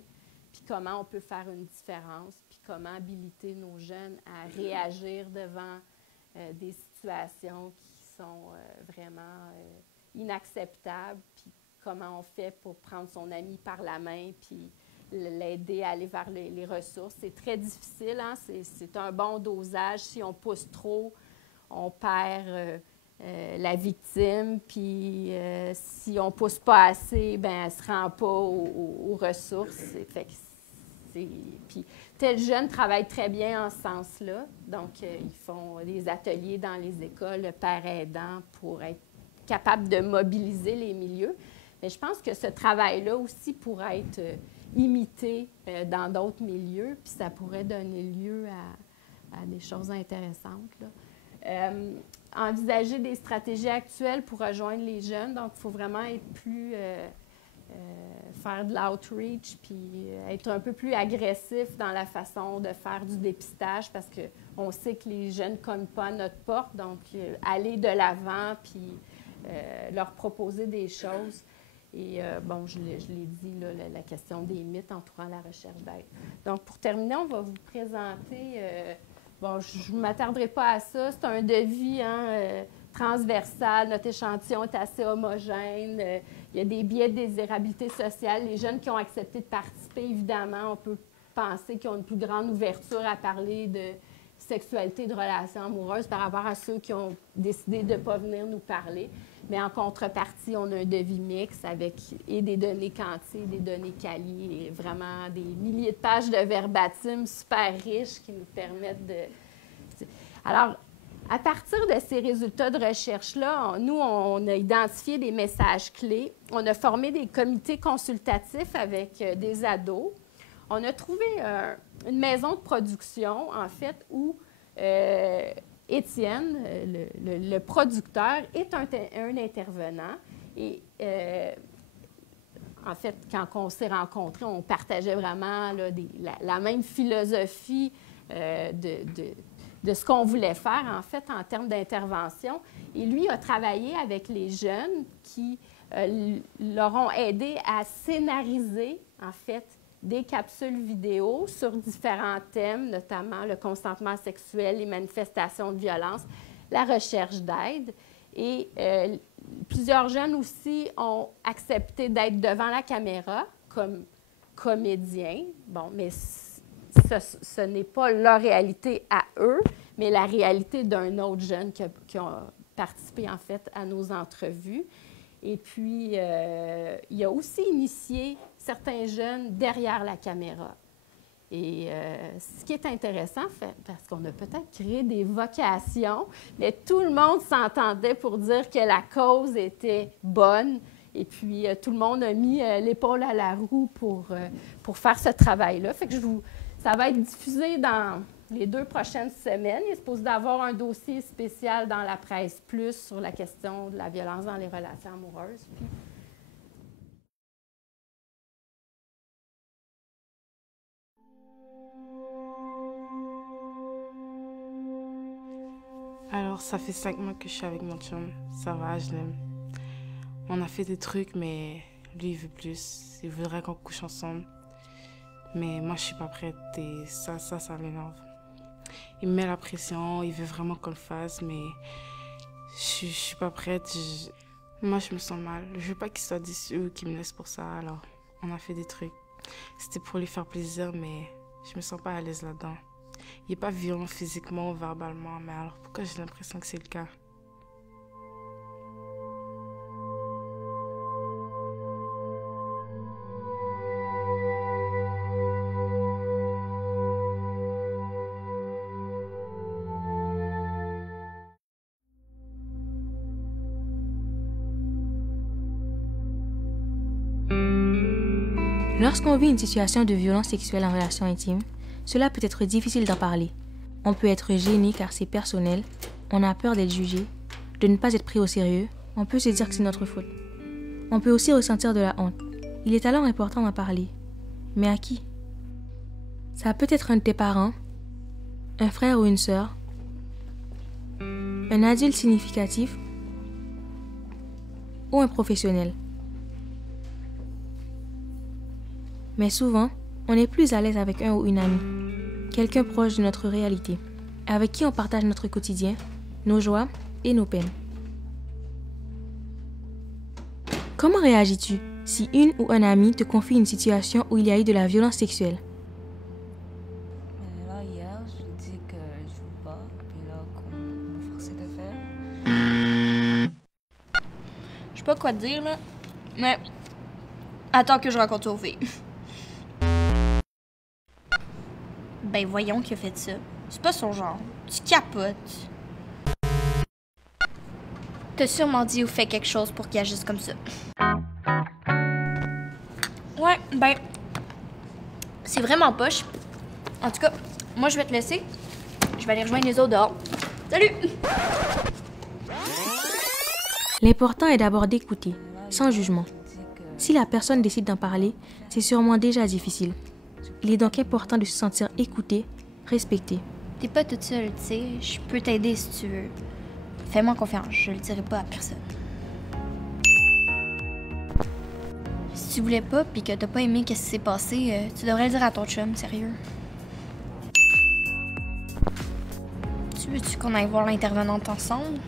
puis comment on peut faire une différence, puis comment habiliter nos jeunes à réagir devant des situations qui sont vraiment inacceptables, puis comment on fait pour prendre son ami par la main, puis l'aider à aller vers les ressources. C'est très difficile, hein? C'est un bon dosage. Si on pousse trop, on perd la victime, puis si on ne pousse pas assez, ben elle ne se rend pas aux ressources. Puis Tel Jeune travaille très bien en ce sens-là. Donc, ils font des ateliers dans les écoles, pères aidants, pour être capables de mobiliser les milieux. Mais je pense que ce travail-là aussi pourrait être imité dans d'autres milieux, puis ça pourrait donner lieu à des choses intéressantes, là. Envisager des stratégies actuelles pour rejoindre les jeunes. Donc, il faut vraiment être plus... faire de l'outreach, puis être un peu plus agressif dans la façon de faire du dépistage, parce qu'on sait que les jeunes ne cognent pas à notre porte. Donc, aller de l'avant, puis leur proposer des choses. Et bon, je l'ai dit, là, la question des mythes entourant la recherche d'aide. Donc, pour terminer, on va vous présenter... bon, je ne m'attarderai pas à ça. C'est un devis transversal. Notre échantillon est assez homogène. Il y a des biais de désirabilité sociale. Les jeunes qui ont accepté de participer, évidemment, on peut penser qu'ils ont une plus grande ouverture à parler de sexualité, de relations amoureuses par rapport à ceux qui ont décidé de ne pas venir nous parler. Mais en contrepartie, on a un devis mixte avec des données quantiques, des données quali, et vraiment des milliers de pages de verbatim super riches qui nous permettent de... Alors, à partir de ces résultats de recherche-là, nous, on a identifié des messages clés. On a formé des comités consultatifs avec des ados. On a trouvé une maison de production, en fait, où Étienne, le producteur, est un intervenant. Et en fait, quand on s'est rencontrés, on partageait vraiment là, la même philosophie de ce qu'on voulait faire, en fait, en termes d'intervention. Et lui a travaillé avec les jeunes qui leur ont aidé à scénariser, en fait, des capsules vidéo sur différents thèmes, notamment le consentement sexuel, les manifestations de violence, la recherche d'aide. Et plusieurs jeunes aussi ont accepté d'être devant la caméra comme comédiens. Bon, mais ce n'est pas leur réalité à eux, mais la réalité d'un autre jeune qui a participé, en fait, à nos entrevues. Et puis, il a aussi initié certains jeunes derrière la caméra. Et ce qui est intéressant, parce qu'on a peut-être créé des vocations, mais tout le monde s'entendait pour dire que la cause était bonne. Et puis, tout le monde a mis l'épaule à la roue pour faire ce travail-là. Fait que ça va être diffusé dans les 2 prochaines semaines. Il est supposé d'avoir un dossier spécial dans la presse plus sur la question de la violence dans les relations amoureuses. Puis, alors, ça fait 5 mois que je suis avec mon chum. Ça va, je l'aime. On a fait des trucs, mais lui, il veut plus. Il voudrait qu'on couche ensemble. Mais moi, je suis pas prête et ça m'énerve. Il me met la pression, il veut vraiment qu'on le fasse, mais je suis pas prête. Moi, je me sens mal. Je veux pas qu'il soit déçu ou qu'il me laisse pour ça, alors on a fait des trucs. C'était pour lui faire plaisir, mais je me sens pas à l'aise là-dedans. Il est pas violent physiquement ou verbalement, mais alors pourquoi j'ai l'impression que c'est le cas? Lorsqu'on vit une situation de violence sexuelle en relation intime, cela peut être difficile d'en parler. On peut être gêné car c'est personnel, on a peur d'être jugé, de ne pas être pris au sérieux on peut se dire que c'est notre faute. On peut aussi ressentir de la honte. Il est alors important d'en parler. Mais à qui? Ça peut être un de tes parents, un frère ou une sœur, un adulte significatif ou un professionnel. Mais souvent, on est plus à l'aise avec un ou une amie, quelqu'un proche de notre réalité, avec qui on partage notre quotidien, nos joies et nos peines. Comment réagis-tu si une ou un ami te confie une situation où il y a eu de la violence sexuelle? Là, hier, je lui ai dit que je joue pas, puis là, qu'on me forçait de faire. Je sais pas quoi te dire, là, mais attends que je raconte aux filles. Ben voyons qui a fait ça. C'est pas son genre. Tu capotes. T'as sûrement dit ou fait quelque chose pour qu'il agisse comme ça. Ouais, ben, c'est vraiment poche. En tout cas, moi je vais te laisser. Je vais aller rejoindre les autres dehors. Salut! L'important est d'abord d'écouter, sans jugement. Si la personne décide d'en parler, c'est sûrement déjà difficile. Il est donc important de se sentir écouté, respecté. T'es pas toute seule, tu sais. Je peux t'aider si tu veux. Fais-moi confiance, je le dirai pas à personne. Si tu voulais pas pis que t'as pas aimé qu'est-ce qui s'est passé, tu devrais le dire à ton chum, sérieux. Tu veux-tu qu'on aille voir l'intervenante ensemble?